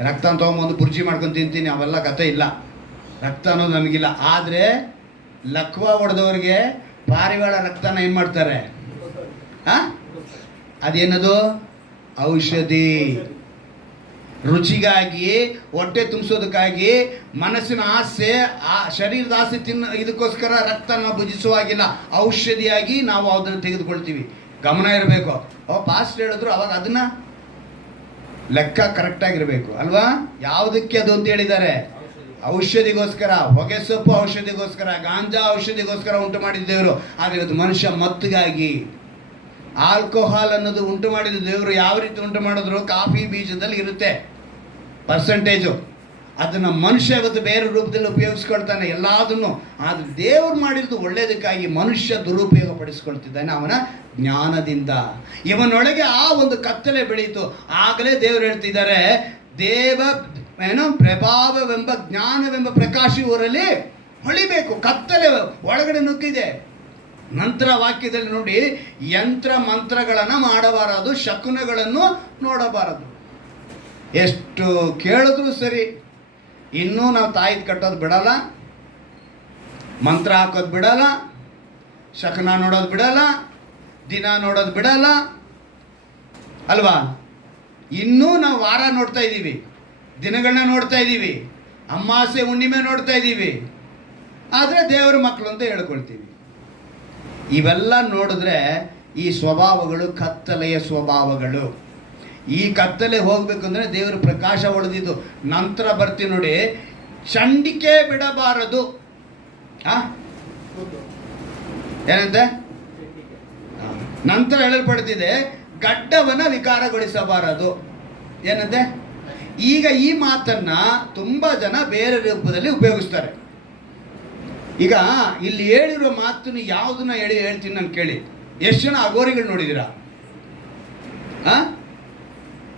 ರಕ್ತ ತೊಗೊಂಬಂದು ಬುರ್ಜಿ ಮಾಡ್ಕೊಂಡು ತಿಂತೀನಿ ಅವೆಲ್ಲ ಕಥೆ ಇಲ್ಲ. ರಕ್ತ ಅನ್ನೋದು ನಮಗಿಲ್ಲ. ಆದರೆ ಲಕ್ವ ಹೊಡೆದವ್ರಿಗೆ ಪಾರಿವಾಳ ರಕ್ತನ ಏನು ಮಾಡ್ತಾರೆ? ಅದೇನದು? ಔಷಧಿ. ರುಚಿಗಾಗಿ, ಹೊಟ್ಟೆ ತುಂಬಿಸೋದಕ್ಕಾಗಿ, ಮನಸ್ಸಿನ ಆಸೆ, ಶರೀರದ ಆಸೆ ಇದಕ್ಕೋಸ್ಕರ ರಕ್ತ ನಾವು ಭುಜಿಸುವಾಗಿಲ್ಲ. ಔಷಧಿಯಾಗಿ ನಾವು ಅದನ್ನು ತೆಗೆದುಕೊಳ್ತೀವಿ. ಗಮನ ಇರಬೇಕು. ಪಾಸ್ಟ್ ಹೇಳಿದ್ರು ಅವಾಗ ಅದನ್ನ ಲೆಕ್ಕ ಕರೆಕ್ಟಾಗಿರಬೇಕು ಅಲ್ವಾ? ಯಾವುದಕ್ಕೆ ಅದು ಅಂತ ಹೇಳಿದ್ದಾರೆ? ಔಷಧಿಗೋಸ್ಕರ. ಹೊಗೆ ಸೊಪ್ಪು ಔಷಧಿಗೋಸ್ಕರ, ಗಾಂಜಾ ಔಷಧಿಗೋಸ್ಕರ ಉಂಟು ಮಾಡಿದ ದೇವರು. ಆದರೆ ಇವತ್ತು ಮನುಷ್ಯ ಮತ್ತಿಗಾಗಿ ಆಲ್ಕೋಹಾಲ್ ಅನ್ನೋದು ಉಂಟು ಮಾಡಿದ ದೇವರು ಯಾವ ರೀತಿ ಉಂಟು ಮಾಡಿದ್ರು? ಕಾಫಿ ಬೀಜದಲ್ಲಿ ಇರುತ್ತೆ ಪರ್ಸೆಂಟೇಜು. ಅದನ್ನು ಮನುಷ್ಯ ಇವತ್ತು ಬೇರೆ ರೂಪದಲ್ಲಿ ಉಪಯೋಗಿಸ್ಕೊಳ್ತಾನೆ ಎಲ್ಲದನ್ನು. ಆದರೆ ದೇವರು ಮಾಡಿದ್ದು ಒಳ್ಳೆಯದಕ್ಕಾಗಿ ಮನುಷ್ಯ ದುರುಪಯೋಗ ಪಡಿಸ್ಕೊಳ್ತಿದ್ದಾನೆ ಅವನ ಜ್ಞಾನದಿಂದ. ಇವನೊಳಗೆ ಆ ಒಂದು ಕತ್ತಲೆ ಬೆಳೀತು. ಆಗಲೇ ದೇವರು ಹೇಳ್ತಿದ್ದಾರೆ, ಪ್ರಭಾವವೆಂಬ ಜ್ಞಾನವೆಂಬ ಪ್ರಕಾಶ ಇವರಲ್ಲಿ ಹೊಳಿಬೇಕು. ಕತ್ತಲೆ ಒಳಗಡೆ ನುಗ್ಗಿದೆ. ನಂತರ ವಾಕ್ಯದಲ್ಲಿ ನೋಡಿ, ಯಂತ್ರ ಮಂತ್ರಗಳನ್ನು ಮಾಡಬಾರದು, ಶಕುನಗಳನ್ನು ನೋಡಬಾರದು. ಎಷ್ಟು ಕೇಳಿದ್ರು ಸರಿ, ಇನ್ನೂ ನಾವು ತಾಯಿದು ಕಟ್ಟೋದು ಬಿಡಲ್ಲ, ಮಂತ್ರ ಹಾಕೋದು ಬಿಡಲ್ಲ, ಶಕುನ ನೋಡೋದು ಬಿಡಲ್ಲ, ದಿನ ನೋಡೋದು ಬಿಡಲ್ಲ ಅಲ್ವಾ? ಇನ್ನೂ ನಾವು ವಾರ ನೋಡ್ತಾ ಇದ್ದೀವಿ, ದಿನಗಳನ್ನ ನೋಡ್ತಾ ಇದ್ದೀವಿ, ಅಮಾವಾಸ್ಯೆ ಹುಣ್ಣಿಮೆ ನೋಡ್ತಾ ಇದ್ದೀವಿ. ಆದರೆ ದೇವರ ಮಕ್ಕಳು ಅಂತ ಹೇಳ್ಕೊಳ್ತೀವಿ. ಇವೆಲ್ಲ ನೋಡಿದ್ರೆ ಈ ಸ್ವಭಾವಗಳು ಕತ್ತಲೆಯ ಸ್ವಭಾವಗಳು. ಈ ಕತ್ತಲೆ ಹೋಗ್ಬೇಕಂದ್ರೆ ದೇವರು ಪ್ರಕಾಶ ಹೊಡೆದಿದ್ದು. ನಂತರ ಬರ್ತೀವಿ ನೋಡಿ, ಚಂಡಿಕೆ ಬಿಡಬಾರದು. ಏನಂತೆ? ನಂತರ ಹೇಳಲ್ಪಡ್ತಿದೆ, ಗಡ್ಡವನ್ನ ವಿಕಾರಗೊಳಿಸಬಾರದು. ಏನಂತೆ? ಈಗ ಈ ಮಾತನ್ನ ತುಂಬಾ ಜನ ಬೇರೆ ರೂಪದಲ್ಲಿ ಉಪಯೋಗಿಸ್ತಾರೆ. ಈಗ ಇಲ್ಲಿ ಹೇಳಿರೋ ಮಾತನ್ನು ಯಾವುದನ್ನ ಹೇಳ್ತೀನಿ ನಾನು ಕೇಳಿ. ಎಷ್ಟು ಜನ ಅಗೋರಿಗಳು ನೋಡಿದ್ದೀರಾ?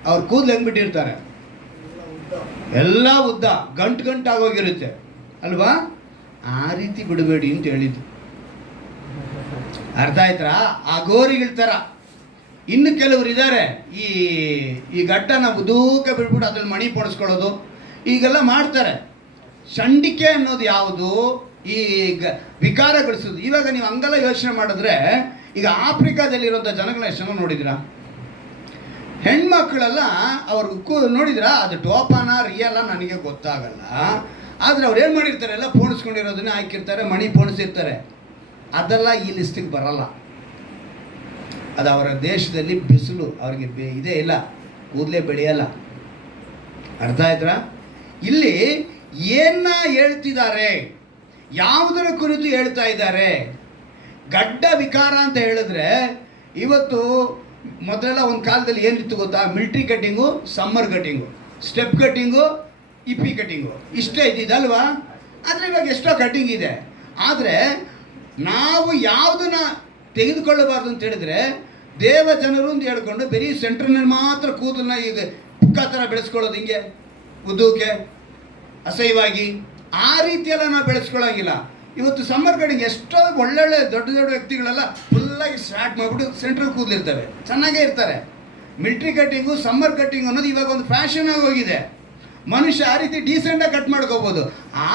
ಅವ್ರ ಕೂದಲು ಹೆಂಗೆ ಬಿಟ್ಟಿರ್ತಾರೆ? ಎಲ್ಲ ಉದ್ದ ಗಂಟಾಗೋಗಿರುತ್ತೆ ಅಲ್ವಾ? ಆ ರೀತಿ ಬಿಡಬೇಡಿ ಅಂತ ಹೇಳಿದ್ದು. ಅರ್ಥ ಆಯ್ತಾ? ಅಗೋರಿಗಳ ಥರ. ಇನ್ನು ಕೆಲವರು ಇದ್ದಾರೆ, ಈ ಗಡ್ಡನ ಉದೂಕ ಬಿಡ್ಬಿಟ್ಟು ಅದ್ರಲ್ಲಿ ಮಣಿ ಪೊಣಿಸ್ಕೊಳ್ಳೋದು ಈಗೆಲ್ಲ ಮಾಡ್ತಾರೆ. ಚಂಡಿಕೆ ಅನ್ನೋದು ಯಾವುದು? ಈ ವಿಕಾರಗೊಳಿಸೋದು. ಇವಾಗ ನೀವು ಹಂಗೆಲ್ಲ ಯೋಚನೆ ಮಾಡಿದ್ರೆ, ಈಗ ಆಫ್ರಿಕಾದಲ್ಲಿರುವಂಥ ಜನಗಳನ್ನ ಎಷ್ಟು ಜನ ನೋಡಿದಿರಾ? ಹೆಣ್ಮಕ್ಳೆಲ್ಲ ಅವ್ರಿಗೆ ನೋಡಿದಿರಾ? ಅದು ಟೋಪಾನ ರಿಯಲ್ಲ ನನಗೆ ಗೊತ್ತಾಗಲ್ಲ. ಆದರೆ ಅವ್ರು ಏನು ಮಾಡಿರ್ತಾರೆ, ಎಲ್ಲ ಪೋಣಿಸ್ಕೊಂಡಿರೋದನ್ನೇ ಹಾಕಿರ್ತಾರೆ, ಮಣಿ ಪೋಣಿಸಿರ್ತಾರೆ. ಅದೆಲ್ಲ ಈ ಲಿಸ್ಟಿಗೆ ಬರಲ್ಲ. ಅದು ಅವರ ದೇಶದಲ್ಲಿ ಬಿಸಿಲು ಅವ್ರಿಗೆ ಇದೇ ಇಲ್ಲ, ಕೂದಲೇ ಬೆಳೆಯಲ್ಲ. ಅರ್ಥ ಆಯ್ತಾ? ಇಲ್ಲಿ ಏನ ಹೇಳ್ತಿದ್ದಾರೆ, ಯಾವುದರ ಕುರಿತು ಹೇಳ್ತಾ ಇದ್ದಾರೆ? ಗಡ್ಡ ವಿಕಾರ ಅಂತ ಹೇಳಿದ್ರೆ, ಇವತ್ತು ಮೊದಲೆಲ್ಲ ಒಂದು ಕಾಲದಲ್ಲಿ ಏನಿತ್ತು ಗೊತ್ತಾ? Military cutting, summer cutting, step cutting, Yippee cutting, ಇಷ್ಟೇ ಇದ್ದಿದ್ದಲ್ವಾ? ಆದರೆ ಇವಾಗ ಎಷ್ಟೋ ಕಟ್ಟಿಂಗ್ ಇದೆ. ಆದರೆ ನಾವು ಯಾವುದನ್ನ ತೆಗೆದುಕೊಳ್ಳಬಾರ್ದು ಅಂತ ಹೇಳಿದ್ರೆ, ದೇವ ಜನರು ಅಂತ ಹೇಳ್ಕೊಂಡು ಬರೀ ಸೆಂಟ್ರ್ನಲ್ಲಿ ಮಾತ್ರ ಕೂದಲನ್ನ ಈಗ ಪುಕ್ಕ ಥರ ಬೆಳೆಸ್ಕೊಳ್ಳೋದು, ಹಿಂಗೆ ಉದ್ದಕ್ಕೆ ಅಸಹ್ಯವಾಗಿ, ಆ ರೀತಿಯೆಲ್ಲ ನಾವು ಬೆಳೆಸ್ಕೊಳ್ಳೋಂಗಿಲ್ಲ. ಇವತ್ತು ಸಮ್ಮರ್ ಕಟ್ಟಿಂಗ್ ಎಷ್ಟೋ ಒಳ್ಳೊಳ್ಳೆ ದೊಡ್ಡ ದೊಡ್ಡ ವ್ಯಕ್ತಿಗಳೆಲ್ಲ ಫುಲ್ಲಾಗಿ ಸ್ಟಾರ್ಟ್ ಮಾಡಿಬಿಟ್ಟು ಸೆಂಟ್ರಲ್ ಕೂದಲಿರ್ತವೆ, ಚೆನ್ನಾಗೇ ಇರ್ತಾರೆ. ಮಿಲ್ಟ್ರಿ ಕಟ್ಟಿಂಗು, ಸಮ್ಮರ್ ಕಟ್ಟಿಂಗ್ ಅನ್ನೋದು ಇವಾಗ ಒಂದು ಫ್ಯಾಷನ್ ಆಗಿ ಹೋಗಿದೆ. ಮನುಷ್ಯ ಆ ರೀತಿ ಡೀಸೆಂಟಾಗಿ ಕಟ್ ಮಾಡ್ಕೋಬೋದು.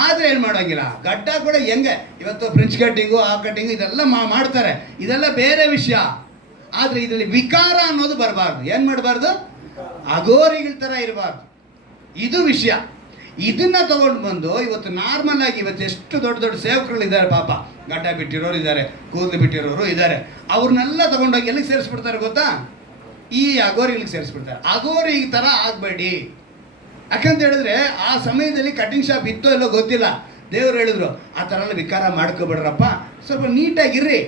ಆದರೆ ಏನು ಮಾಡೋಂಗಿಲ್ಲ, ಗಡ್ಡ ಕೂಡ ಹೆಂಗೆ ಇವತ್ತು ಫ್ರೆಂಚ್ ಕಟ್ಟಿಂಗು ಆ ಕಟ್ಟಿಂಗು ಇದೆಲ್ಲ ಮಾಡ್ತಾರೆ, ಇದೆಲ್ಲ ಬೇರೆ ವಿಷಯ. ಆದರೆ ಇದರಲ್ಲಿ ವಿಕಾರ ಅನ್ನೋದು ಬರಬಾರ್ದು. ಏನು ಮಾಡಬಾರ್ದು? ಅಗೋರಿಗಳ ಥರ ಇರಬಾರ್ದು. ಇದು ವಿಷಯ. ಇದನ್ನು ತಗೊಂಡು ಬಂದು ಇವತ್ತು ನಾರ್ಮಲ್ ಆಗಿ ಇವತ್ತು ಎಷ್ಟು ದೊಡ್ಡ ದೊಡ್ಡ ಸೇವಕರುಗಳಿದ್ದಾರೆ, ಪಾಪ ಗಡ್ಡ ಬಿಟ್ಟಿರೋರು ಇದ್ದಾರೆ, ಕೂದಲು ಬಿಟ್ಟಿರೋರು ಇದ್ದಾರೆ, ಅವ್ರನ್ನೆಲ್ಲ ತಗೊಂಡೋಗಿ ಎಲ್ಲಿಗೆ ಸೇರಿಸ್ಬಿಡ್ತಾರೆ ಗೊತ್ತಾ? ಈ ಅಗೋರಿಗಳಿಗೆ ಸೇರಿಸ್ಬಿಡ್ತಾರೆ. ಅಗೋರಿ ಈ ಥರ ಆಗಬೇಡಿ. ಯಾಕಂತ ಹೇಳಿದ್ರೆ ಆ ಸಮಯದಲ್ಲಿ ಕಟಿಂಗ್ ಶಾಪ್ ಇತ್ತೋ ಇಲ್ಲೋ ಗೊತ್ತಿಲ್ಲ. ದೇವರು ಹೇಳಿದ್ರು ಆ ಥರ ಎಲ್ಲ ವಿಕಾರ ಮಾಡ್ಕೊಬೇಡ್ರಪ್ಪ, ಸ್ವಲ್ಪ ನೀಟಾಗಿರ್ರಿ.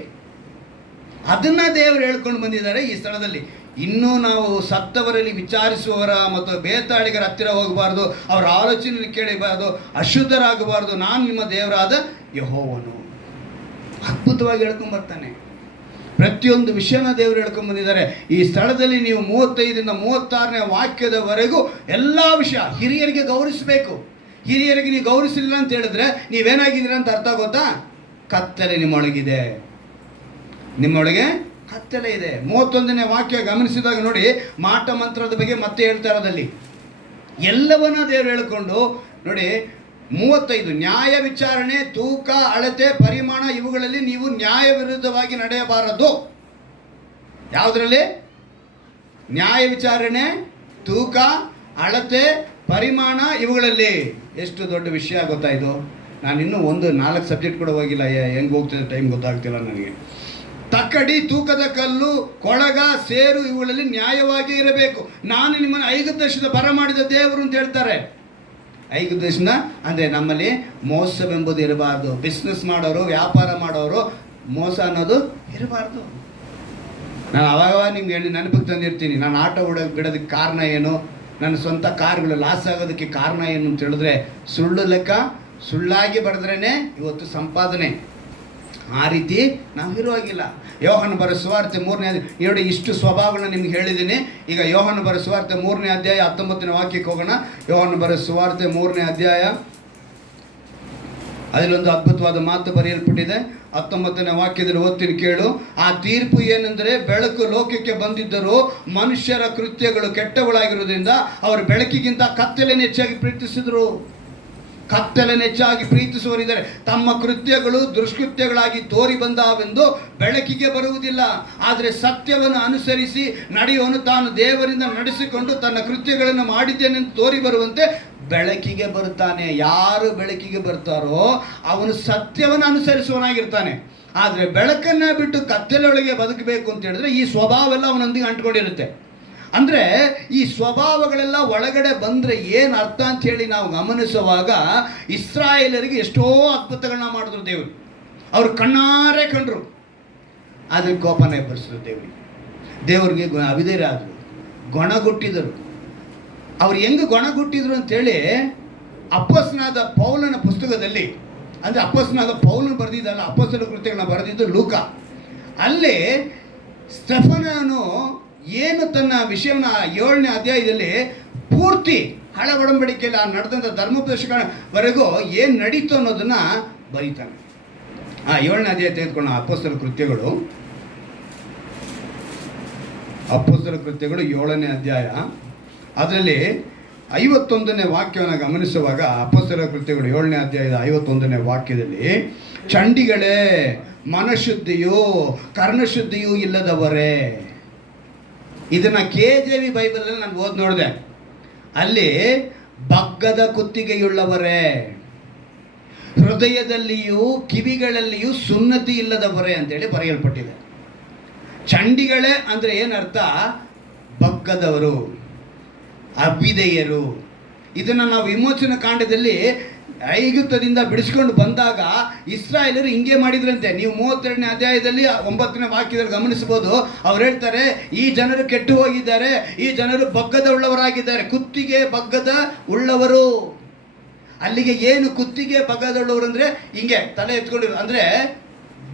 ಅದನ್ನು ದೇವರು ಹೇಳ್ಕೊಂಡು ಬಂದಿದ್ದಾರೆ ಈ ಸ್ಥಳದಲ್ಲಿ. ಇನ್ನೂ ನಾವು ಸತ್ತವರಲ್ಲಿ ವಿಚಾರಿಸುವವರ ಮತ್ತು ಬೇತಾಳಿಗರ ಹತ್ತಿರ ಹೋಗಬಾರ್ದು, ಅವರ ಆಲೋಚನೆ ಕೇಳಬಾರ್ದು, ಅಶುದ್ಧರಾಗಬಾರ್ದು, ನಾನು ನಿಮ್ಮ ದೇವರಾದ ಯೆಹೋವನು. ಅದ್ಭುತವಾಗಿ ಹೇಳ್ಕೊಂಡು ಬರ್ತಾನೆ. ಪ್ರತಿಯೊಂದು ವಿಷಯನ ದೇವರು ಹೇಳ್ಕೊಂಡು ಬಂದಿದ್ದಾರೆ. ಈ ಸ್ಥಳದಲ್ಲಿ ನೀವು 35ರಿಂದ 36ನೇ ವಾಕ್ಯದವರೆಗೂ ಎಲ್ಲ ವಿಷಯ ಹಿರಿಯರಿಗೆ ಗೌರವಿಸಬೇಕು. ಹಿರಿಯರಿಗೆ ನೀವು ಗೌರವಿಸಲಿಲ್ಲ ಅಂತ ಹೇಳಿದ್ರೆ ನೀವೇನಾಗಿದ್ದೀರ ಅಂತ ಅರ್ಥ ಗೊತ್ತಾ? ಕತ್ತಲೆ ನಿಮ್ಮೊಳಗಿದೆ, ನಿಮ್ಮೊಳಗೆ ಕತ್ತಲೆ ಇದೆ. 31ನೇ ವಾಕ್ಯ ಗಮನಿಸಿದಾಗ ನೋಡಿ, ಮಾಟ ಮಂತ್ರದ ಬಗ್ಗೆ ಮತ್ತೆ ಹೇಳ್ತಾ ಇರೋದಲ್ಲಿ ಎಲ್ಲವನ್ನ ದೇವರು ಹೇಳ್ಕೊಂಡು ನೋಡಿ. 35 ನ್ಯಾಯ ವಿಚಾರಣೆ, ತೂಕ, ಅಳತೆ, ಪರಿಮಾಣ ಇವುಗಳಲ್ಲಿ ನೀವು ನ್ಯಾಯ ವಿರುದ್ಧವಾಗಿ ನಡೆಯಬಾರದು. ಯಾವುದರಲ್ಲಿ? ನ್ಯಾಯ ವಿಚಾರಣೆ, ತೂಕ, ಅಳತೆ, ಪರಿಮಾಣ ಇವುಗಳಲ್ಲಿ. ಎಷ್ಟು ದೊಡ್ಡ ವಿಷಯ ಗೊತ್ತಾ ಇದು? ನಾನು ಇನ್ನೂ 4 ಸಬ್ಜೆಕ್ಟ್ ಕೂಡ ಹೋಗಿಲ್ಲ, ಹೆಂಗೆ ಹೋಗ್ತಿದೆ ಟೈಮ್ ಗೊತ್ತಾಗ್ತಿಲ್ಲ ನನಗೆ. ತಕ್ಕಡಿ, ತೂಕದ ಕಲ್ಲು, ಕೊಳಗ, ಸೇರು ಇವುಗಳಲ್ಲಿ ನ್ಯಾಯವಾಗಿ ಇರಬೇಕು. ನಾನು ನಿಮ್ಮನ್ನು ಐಗುಪ್ತ ದೇಶದ ಬರಮಾಡಿದ ದೇವರು ಅಂತ ಹೇಳ್ತಾರೆ. ಐಗುಪ್ತ ದೇಶದ ಅಂದರೆ ನಮ್ಮಲ್ಲಿ ಮೋಸವೆಂಬುದು ಇರಬಾರ್ದು. ಬಿಸ್ನೆಸ್ ಮಾಡೋರು, ವ್ಯಾಪಾರ ಮಾಡೋರು ಮೋಸ ಅನ್ನೋದು ಇರಬಾರ್ದು. ನಾನು ಅವಾಗ ನಿಮ್ಗೆ ಹೇಳಿ ನೆನಪಿಗೆ ತಂದಿರ್ತೀನಿ, ನಾನು ಆಟೋ ಬಿಡೋದಕ್ಕೆ ಕಾರಣ ಏನು, ನನ್ನ ಸ್ವಂತ ಕಾರ್ಗಳು ಲಾಸ್ ಆಗೋದಕ್ಕೆ ಕಾರಣ ಏನು ಅಂತ ಹೇಳಿದ್ರೆ ಸುಳ್ಳು ಲೆಕ್ಕ, ಸುಳ್ಳಾಗಿ ಬರೆದ್ರೇ ಇವತ್ತು ಸಂಪಾದನೆ. ಆ ರೀತಿ ನಾವು ಇರುವಾಗಿಲ್ಲ. ಯೋಹನ ಬರೋ ಸುವಾರ್ತೆ 3ನೇ ನೋಡಿ, ಇಷ್ಟು ಸ್ವಭಾವಗಳನ್ನ ನಿಮ್ಗೆ ಹೇಳಿದ್ದೀನಿ. ಈಗ ಯೋಹನ ಬರೋ ಸುವಾರ್ತೆ 3ನೇ ಅಧ್ಯಾಯ 19ನೇ ವಾಕ್ಯಕ್ಕೆ ಹೋಗೋಣ. ಯೋಹನ ಬರೋ ಸುವಾರ್ತೆ 3ನೇ ಅಧ್ಯಾಯ, ಅದರಲ್ಲೊಂದು ಅದ್ಭುತವಾದ ಮಾತು ಬರೆಯಲ್ಪಟ್ಟಿದೆ. 19ನೇ ವಾಕ್ಯದಲ್ಲಿ ಓದ್ತೀನಿ ಕೇಳು. ಆ ತೀರ್ಪು ಏನೆಂದರೆ, ಬೆಳಕು ಲೋಕಕ್ಕೆ ಬಂದಿದ್ದರೂ ಮನುಷ್ಯರ ಕೃತ್ಯಗಳು ಕೆಟ್ಟವುಗಳಾಗಿರುವುದರಿಂದ ಅವರು ಬೆಳಕಿಗಿಂತ ಕತ್ತಲೆಯನ್ನು ಹೆಚ್ಚಾಗಿ ಪ್ರೀತಿಸಿದರು. ಕತ್ತಲೆಯನ್ನು ಹೆಚ್ಚಾಗಿ ಪ್ರೀತಿಸುವರಿದ್ದಾರೆ. ತಮ್ಮ ಕೃತ್ಯಗಳು ದುಷ್ಕೃತ್ಯಗಳಾಗಿ ತೋರಿ ಬಂದಾವೆಂದು ಬೆಳಕಿಗೆ ಬರುವುದಿಲ್ಲ. ಆದರೆ ಸತ್ಯವನ್ನು ಅನುಸರಿಸಿ ನಡೆಯುವನು ತಾನು ದೇವರಿಂದ ನಡೆಸಿಕೊಂಡು ತನ್ನ ಕೃತ್ಯಗಳನ್ನು ಮಾಡಿದ್ದೇನೆಂದು ತೋರಿ ಬರುವಂತೆ ಬೆಳಕಿಗೆ ಬರುತ್ತಾನೆ. ಯಾರು ಬೆಳಕಿಗೆ ಬರ್ತಾರೋ ಅವನು ಸತ್ಯವನ್ನು ಅನುಸರಿಸುವನಾಗಿರ್ತಾನೆ. ಆದರೆ ಬೆಳಕನ್ನು ಬಿಟ್ಟು ಕತ್ತಲೆಯೊಳಗೆ ಬದುಕಬೇಕು ಅಂತ ಹೇಳಿದ್ರೆ ಈ ಸ್ವಭಾವ ಎಲ್ಲ ಅವನೊಂದಿಗೆ ಅಂಟ್ಕೊಂಡಿರುತ್ತೆ. ಅಂದರೆ ಈ ಸ್ವಭಾವಗಳೆಲ್ಲ ಒಳಗಡೆ ಬಂದರೆ ಏನು ಅರ್ಥ ಅಂತ ಹೇಳಿ ನಾವು ಗಮನಿಸುವಾಗ, ಇಸ್ರಾಯೇಲರಿಗೆ ಎಷ್ಟೋ ಅದ್ಭುತಗಳನ್ನ ಮಾಡಿದ್ರು ದೇವರು. ಅವರು ಕಣ್ಣಾರೆ ಕಂಡ್ರು, ಆದರೆ ಕೋಪನೇ ಬರೆಸಿದ್ರು ದೇವರಿಗೆ ಅವಿಧೇಯರಾದರು, ಗೊಣಗುಟ್ಟಿದರು. ಅವ್ರು ಹೆಂಗೆ ಗೊಣಗುಟ್ಟಿದ್ರು ಅಂತೇಳಿ ಅಪೊಸ್ತಲನಾದ ಪೌಲನ ಪುಸ್ತಕದಲ್ಲಿ, ಅಂದರೆ ಅಪೊಸ್ತಲನಾದ ಪೌಲನ ಬರೆದಿದ್ದಲ್ಲ, ಅಪೊಸ್ತಲ ಕೃತ್ಯಗಳನ್ನ ಬರೆದಿದ್ದು ಲೂಕ. ಅಲ್ಲಿ ಸ್ಟೆಫನನು ಏನು ತನ್ನ ವಿಷಯವನ್ನು 7ನೇ ಅಧ್ಯಾಯದಲ್ಲಿ ಪೂರ್ತಿ ಹಳೆ ಒಡಂಬಡಿಕೆಯಲ್ಲಿ ನಡೆದಂಥ ಧರ್ಮೋಪದೇಶಗಳವರೆಗೂ ಏನು ನಡೀತು ಅನ್ನೋದನ್ನು ಬರೀತಾನೆ. 7ನೇ ಅಧ್ಯಾಯ ತೆಗೆದುಕೊಂಡು ಅಪೊಸ್ತಲ ಕೃತ್ಯಗಳು 7ನೇ ಅಧ್ಯಾಯ, ಅದರಲ್ಲಿ 51ನೇ ವಾಕ್ಯವನ್ನು ಗಮನಿಸುವಾಗ ಅಪೊಸ್ತಲ ಕೃತ್ಯಗಳು 7ನೇ ಅಧ್ಯಾಯದ 51ನೇ ವಾಕ್ಯದಲ್ಲಿ, ಚಂಡಿಗಳೇ, ಮನಶುದ್ಧಿಯೂ ಕರ್ಣಶುದ್ಧಿಯೂ ಇಲ್ಲದವರೇ. ಇದನ್ನು KJV ಬೈಬಲಲ್ಲಿ ನಾನು ಓದಿ ನೋಡಿದೆ. ಅಲ್ಲಿ ಬಗ್ಗದ ಕುತ್ತಿಗೆಯುಳ್ಳವರೇ, ಹೃದಯದಲ್ಲಿಯೂ ಕಿವಿಗಳಲ್ಲಿಯೂ ಸುನ್ನತಿ ಇಲ್ಲದವರೇ ಅಂತೇಳಿ ಬರೆಯಲ್ಪಟ್ಟಿದೆ. ಚಂಡಿಗಳೇ ಅಂದರೆ ಏನರ್ಥ? ಬಗ್ಗದವರು, ಅವಿಧೇಯರು. ಇದನ್ನು ನಾವು ವಿಮೋಚನಾ ಕಾಂಡದಲ್ಲಿ ಐಗುಪ್ತದಿಂದ ಬಿಡಿಸ್ಕೊಂಡು ಬಂದಾಗ ಇಸ್ರಾಯೇಲರು ಹಿಂಗೆ ಮಾಡಿದ್ರಂತೆ. ನೀವು 32ನೇ ಅಧ್ಯಾಯದಲ್ಲಿ 9ನೇ ವಾಕ್ಯದಲ್ಲಿ ಗಮನಿಸಬಹುದು. ಅವ್ರು ಹೇಳ್ತಾರೆ, ಈ ಜನರು ಕೆಟ್ಟು ಹೋಗಿದ್ದಾರೆ, ಈ ಜನರು ಬಗ್ಗದ ಉಳ್ಳವರಾಗಿದ್ದಾರೆ. ಕುತ್ತಿಗೆ ಬಗ್ಗದ ಉಳ್ಳವರು. ಅಲ್ಲಿಗೆ ಏನು ಕುತ್ತಿಗೆ ಬಗ್ಗದ ಉಳ್ಳವರು ಅಂದರೆ ಹಿಂಗೆ ತಲೆ ಎತ್ಕೊಂಡಿರು, ಅಂದರೆ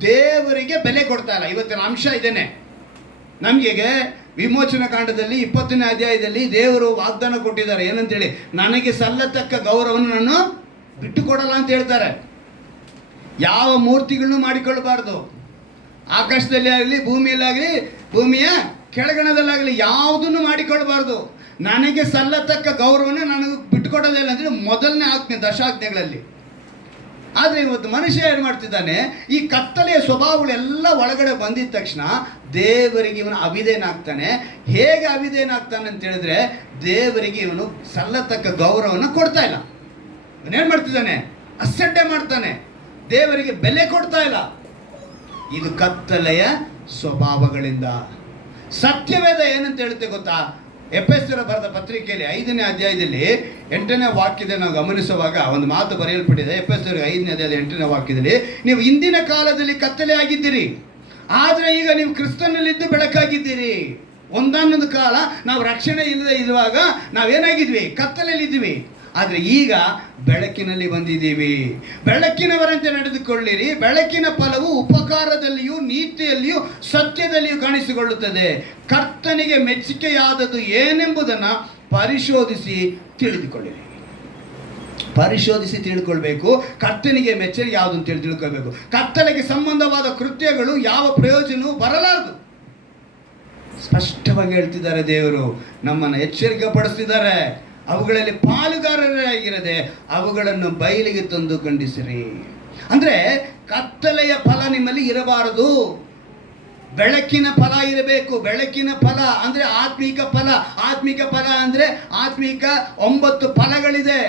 ದೇವರಿಗೆ ಬೆಲೆ ಕೊಡ್ತಾ ಇಲ್ಲ. ಇವತ್ತಿನ ಅಂಶ ಇದೇನೆ. ನಮಗೆ ವಿಮೋಚನಾ ಕಾಂಡದಲ್ಲಿ 20ನೇ ಅಧ್ಯಾಯದಲ್ಲಿ ದೇವರು ವಾಗ್ದಾನ ಕೊಟ್ಟಿದ್ದಾರೆ. ಏನಂತೇಳಿ, ನನಗೆ ಸಲ್ಲತಕ್ಕ ಗೌರವವನ್ನು ನಾನು ಬಿಟ್ಟು ಕೊಡಲ್ಲ ಅಂತ ಹೇಳ್ತಾರೆ. ಯಾವ ಮೂರ್ತಿಗಳನ್ನು ಮಾಡಿಕೊಳ್ಳಬಾರ್ದು. ಆಕಾಶದಲ್ಲಿ ಆಗಲಿ, ಭೂಮಿಯಲ್ಲಾಗಲಿ, ಭೂಮಿಯ ಕೆಳಗಣದಲ್ಲಾಗಲಿ ಯಾವುದನ್ನು ಮಾಡಿಕೊಳ್ಳಬಾರ್ದು. ನನಗೆ ಸಲ್ಲತಕ್ಕ ಗೌರವವನ್ನು ನನಗೆ ಬಿಟ್ಟು ಕೊಡೋದಿಲ್ಲ ಅಂದರೆ ಮೊದಲನೇ ಆಜ್ಞೆ, ದಶಾಜ್ಞೆಗಳಲ್ಲಿ. ಆದರೆ ಇವತ್ತು ಮನುಷ್ಯ ಏನು ಮಾಡ್ತಿದ್ದಾನೆ, ಈ ಕತ್ತಲೆಯ ಸ್ವಭಾವಗಳೆಲ್ಲ ಒಳಗಡೆ ಬಂದಿದ ತಕ್ಷಣ ದೇವರಿಗೆ ಇವನು ಅವಿಧೇಯನಾಗ್ತಾನೆ. ಹೇಗೆ ಅವಿಧೇಯನಾಗ್ತಾನೆ ಅಂತ ಹೇಳಿದ್ರೆ, ದೇವರಿಗೆ ಇವನು ಸಲ್ಲತಕ್ಕ ಗೌರವವನ್ನು ಕೊಡ್ತಾ ಇಲ್ಲ. ಇವನೇನು ಮಾಡ್ತಿದ್ದಾನೆ, ಅಸಡ್ಡೆ ಮಾಡ್ತಾನೆ, ದೇವರಿಗೆ ಬೆಲೆ ಕೊಡ್ತಾ ಇಲ್ಲ. ಇದು ಕತ್ತಲೆಯ ಸ್ವಭಾವಗಳಿಂದ. ಸತ್ಯವೇದ ಏನಂತ ಹೇಳುತ್ತೆ ಗೊತ್ತಾ? ಎಫೆಸರ ಬರೆದ ಪತ್ರಿಕೆಯಲ್ಲಿ 5ನೇ ಅಧ್ಯಾಯದಲ್ಲಿ 8ನೇ ವಾಕ್ಯದಲ್ಲಿ ನಾವು ಗಮನಿಸುವಾಗ ಒಂದು ಮಾತು ಬರೆಯಲ್ಪಟ್ಟಿದೆ. ಎಫೆಸರ್ 5ನೇ ಅಧ್ಯಾಯದ 8ನೇ ವಾಕ್ಯದಲ್ಲಿ, ನೀವು ಇಂದಿನ ಕಾಲದಲ್ಲಿ ಕತ್ತಲೆ ಆಗಿದ್ದೀರಿ, ಆದರೆ ಈಗ ನೀವು ಕ್ರಿಸ್ತನಲ್ಲಿದ್ದು ಬೆಳಕಾಗಿದ್ದೀರಿ. ಒಂದೊಂದು ಕಾಲ ನಾವು ರಕ್ಷಣೆ ಇಲ್ಲದೆ ಇರುವಾಗ ನಾವೇನಾಗಿದ್ವಿ, ಕತ್ತಲೆಯಲ್ಲಿದ್ವಿ. ಆದರೆ ಈಗ ಬೆಳಕಿನಲ್ಲಿ ಬಂದಿದ್ದೀವಿ. ಬೆಳಕಿನವರಂತೆ ನಡೆದುಕೊಳ್ಳಿರಿ. ಬೆಳಕಿನ ಫಲವು ಉಪಕಾರದಲ್ಲಿಯೂ ನೀತಿಯಲ್ಲಿಯೂ ಸತ್ಯದಲ್ಲಿಯೂ ಕಾಣಿಸಿಕೊಳ್ಳುತ್ತದೆ. ಕರ್ತನಿಗೆ ಮೆಚ್ಚುಗೆಯಾದದ್ದು ಏನೆಂಬುದನ್ನು ಪರಿಶೋಧಿಸಿ ತಿಳಿದುಕೊಳ್ಳಿರಿ. ಪರಿಶೋಧಿಸಿ ತಿಳ್ಕೊಳ್ಬೇಕು. ಕರ್ತನಿಗೆ ಮೆಚ್ಚುಗೆ ಯಾವುದು ಅಂತ ತಿಳ್ಕೊಳ್ಬೇಕು. ಕತ್ತಲೆಗೆ ಸಂಬಂಧವಾದ ಕೃತ್ಯಗಳು ಯಾವ ಪ್ರಯೋಜನವೂ ಬರಲಾರದು. ಸ್ಪಷ್ಟವಾಗಿ ಹೇಳ್ತಿದ್ದಾರೆ ದೇವರು, ನಮ್ಮನ್ನು ಎಚ್ಚರಿಕೆ ಪಡಿಸ್ತಿದ್ದಾರೆ. ಅವುಗಳಲ್ಲಿ ಪಾಲುಗಾರರಾಗಿರದೆ ಅವುಗಳನ್ನು ಬಯಲಿಗೆ ತಂದು ಖಂಡಿಸಿರಿ. ಅಂದರೆ ಕತ್ತಲೆಯ ಫಲ ನಿಮ್ಮಲ್ಲಿ ಇರಬಾರದು, ಬೆಳಕಿನ ಫಲ ಇರಬೇಕು. ಬೆಳಕಿನ ಫಲ ಅಂದರೆ ಆತ್ಮಿಕ ಫಲ. ಆತ್ಮಿಕ ಫಲ ಅಂದರೆ ಆತ್ಮಿಕ 9 ಫಲಗಳಿದೆ.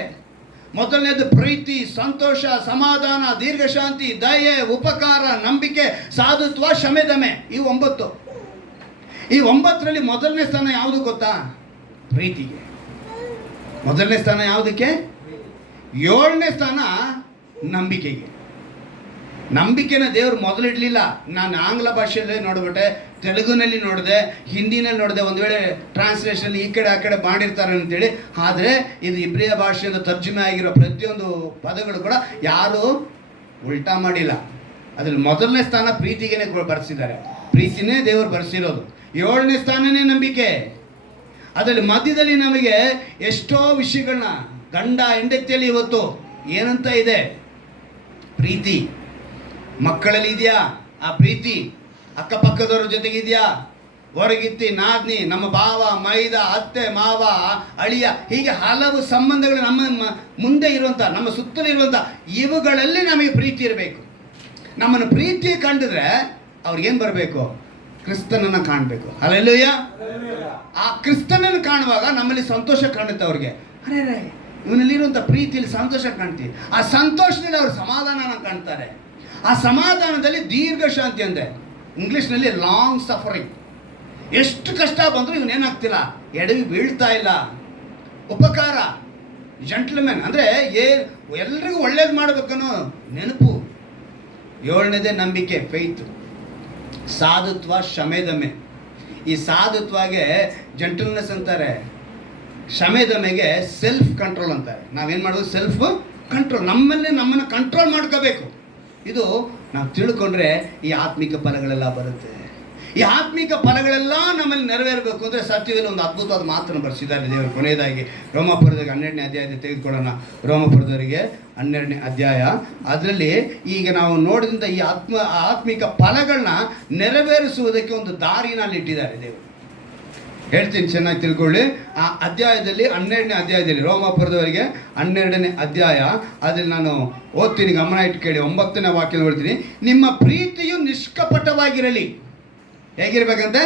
ಮೊದಲನೇದು ಪ್ರೀತಿ, ಸಂತೋಷ, ಸಮಾಧಾನ, ದೀರ್ಘಶಾಂತಿ, ದಯೆ, ಉಪಕಾರ, ನಂಬಿಕೆ, ಸಾಧುತ್ವ, ಶಮೆದಮೆ. ಈ 9. ಈ 9ರಲ್ಲಿ ಮೊದಲನೇ ಸ್ಥಾನ ಯಾವುದು ಗೊತ್ತಾ? ಪ್ರೀತಿಗೆ. ಮೊದಲನೇ ಸ್ಥಾನ ಯಾವುದಕ್ಕೆ? 7ನೇ ಸ್ಥಾನ ನಂಬಿಕೆಗೆ. ನಂಬಿಕೆನ ದೇವರು ಮೊದಲಿಡಲಿಲ್ಲ. ನಾನು ಆಂಗ್ಲ ಭಾಷೆಯಲ್ಲೇ ನೋಡ್ಬಿಟ್ಟೆ, ತೆಲುಗುನಲ್ಲಿ ನೋಡಿದೆ, ಹಿಂದಿನಲ್ಲಿ ನೋಡಿದೆ, ಒಂದು ವೇಳೆ ಟ್ರಾನ್ಸ್ಲೇಷನ್ ಈ ಕಡೆ ಆ ಕಡೆ ಮಾಡಿರ್ತಾರೆ ಅಂತೇಳಿ. ಆದರೆ ಇದು ಇಬ್ರಿಯ ಭಾಷೆಯಿಂದ ತರ್ಜುಮೆ ಆಗಿರೋ ಪ್ರತಿಯೊಂದು ಪದಗಳು ಕೂಡ ಯಾರೂ ಉಲ್ಟಾ ಮಾಡಿಲ್ಲ. ಅದ್ರಲ್ಲಿ ಮೊದಲನೇ ಸ್ಥಾನ ಪ್ರೀತಿಗೇನೆ ಬರೆಸಿದ್ದಾರೆ. ಪ್ರೀತಿನೇ ದೇವರು ಬರೆಸಿರೋದು. 7ನೇ ಸ್ಥಾನನೇ ನಂಬಿಕೆ. ಅದರಲ್ಲಿ ಮಧ್ಯದಲ್ಲಿ ನಮಗೆ ಎಷ್ಟೋ ವಿಷಯಗಳನ್ನ, ಗಂಡ ಹೆಂಡತಿಯಲ್ಲಿ ಇವತ್ತು ಏನಂತ ಇದೆ? ಪ್ರೀತಿ. ಮಕ್ಕಳಲ್ಲಿ ಇದೆಯಾ ಆ ಪ್ರೀತಿ? ಅಕ್ಕಪಕ್ಕದವ್ರ ಜೊತೆಗಿದೆಯಾ? ಹೊರಗಿತ್ತಿ ನಾದ್ನಿ, ನಮ್ಮ ಭಾವ, ಮೈದ, ಅತ್ತೆ, ಮಾವ, ಅಳಿಯ, ಹೀಗೆ ಹಲವು ಸಂಬಂಧಗಳು ನಮ್ಮ ಮುಂದೆ ಇರುವಂಥ, ನಮ್ಮ ಸುತ್ತಲಿರುವಂಥ ಇವುಗಳಲ್ಲಿ ನಮಗೆ ಪ್ರೀತಿ ಇರಬೇಕು. ನಮ್ಮನ್ನು ಪ್ರೀತಿ ಕಂಡಿದ್ರೆ ಅವ್ರಿಗೇನು ಬರಬೇಕು? ಕ್ರಿಸ್ತನನ್ನು ಕಾಣಬೇಕು. ಹಲ್ಲೆಲೂಯಾ. ಆ ಕ್ರಿಸ್ತನನ್ನು ಕಾಣುವಾಗ ನಮ್ಮಲ್ಲಿ ಸಂತೋಷ ಕಾಣುತ್ತೆ. ಅವ್ರಿಗೆ ಅರೇ ಇವನಲ್ಲಿರುವಂಥ ಪ್ರೀತಿಯಲ್ಲಿ ಸಂತೋಷ ಕಾಣ್ತೀವಿ. ಆ ಸಂತೋಷದಲ್ಲಿ ಅವರು ಸಮಾಧಾನನ ಕಾಣ್ತಾರೆ. ಆ ಸಮಾಧಾನದಲ್ಲಿ ದೀರ್ಘ ಶಾಂತಿ ಅಂದರೆ ಇಂಗ್ಲೀಷ್ನಲ್ಲಿ ಲಾಂಗ್ ಸಫರಿಂಗ್. ಎಷ್ಟು ಕಷ್ಟ ಬಂದರೂ ಇವನೇನಾಗ್ತಿಲ್ಲ, ಎಡವಿ ಬೀಳ್ತಾ ಇಲ್ಲ. ಉಪಕಾರ, ಜಂಟ್ಲ್ಮೆನ್ ಅಂದರೆ ಎಲ್ರಿಗೂ ಒಳ್ಳೇದು ಮಾಡಬೇಕನ್ನೋ ನೆನಪು. 7ನೇದೇ ನಂಬಿಕೆ, ಫೇತ್. ಸಾಧುತ್ವ, ಶಮೆದಮೆ. ಈ ಸಾಧುತ್ವಗೆ ಜಂಟಲ್ನೆಸ್ ಅಂತಾರೆ, ಶಮೆದಮೆಗೆ ಸೆಲ್ಫ್ ಕಂಟ್ರೋಲ್ ಅಂತಾರೆ. ನಾವೇನು ಮಾಡೋದು? Self control. ನಮ್ಮನ್ನು ಕಂಟ್ರೋಲ್ ಮಾಡ್ಕೋಬೇಕು. ಇದು ನಾವು ತಿಳ್ಕೊಂಡ್ರೆ ಈ ಆತ್ಮಿಕ ಫಲಗಳೆಲ್ಲ ಬರುತ್ತೆ. ಈ ಆತ್ಮಿಕ ಫಲಗಳೆಲ್ಲ ನಮ್ಮಲ್ಲಿ ನೆರವೇರಬೇಕು ಅಂದರೆ ಸತ್ಯದಲ್ಲಿ ಒಂದು ಅದ್ಭುತವಾದ ಮಾತನ್ನು ಬರೆಸಿದ್ದಾರೆ ದೇವರು. ಕೊನೆಯದಾಗಿ ರೋಮಾಪುರದವರಿಗೆ 12ನೇ ಅಧ್ಯಾಯದ ತೆಗೆದುಕೊಳ್ಳೋಣ. ರೋಮಾಪುರದವರಿಗೆ 12ನೇ ಅಧ್ಯಾಯ. ಅದರಲ್ಲಿ ಈಗ ನಾವು ನೋಡಿದಂಥ ಈ ಆತ್ಮಿಕ ಫಲಗಳನ್ನ ನೆರವೇರಿಸುವುದಕ್ಕೆ ಒಂದು ದಾರಿನಲ್ಲಿ ಇಟ್ಟಿದ್ದಾರೆ ದೇವರು. ಹೇಳ್ತೀನಿ, ಚೆನ್ನಾಗಿ ತಿಳ್ಕೊಳ್ಳಿ. ಆ ಅಧ್ಯಾಯದಲ್ಲಿ 12ನೇ ಅಧ್ಯಾಯದಲ್ಲಿ, ರೋಮಾಪುರದವರಿಗೆ 12ನೇ ಅಧ್ಯಾಯ, ಅದ್ರಲ್ಲಿ ನಾನು ಓದ್ತೀನಿ, ಗಮನ ಇಟ್ಟು ಕೇಳಿ. 9ನೇ ವಾಕ್ಯ ಹೇಳ್ತೀನಿ. ನಿಮ್ಮ ಪ್ರೀತಿಯು ನಿಷ್ಕಪಟವಾಗಿರಲಿ. ಹೇಗಿರ್ಬೇಕಂತೆ?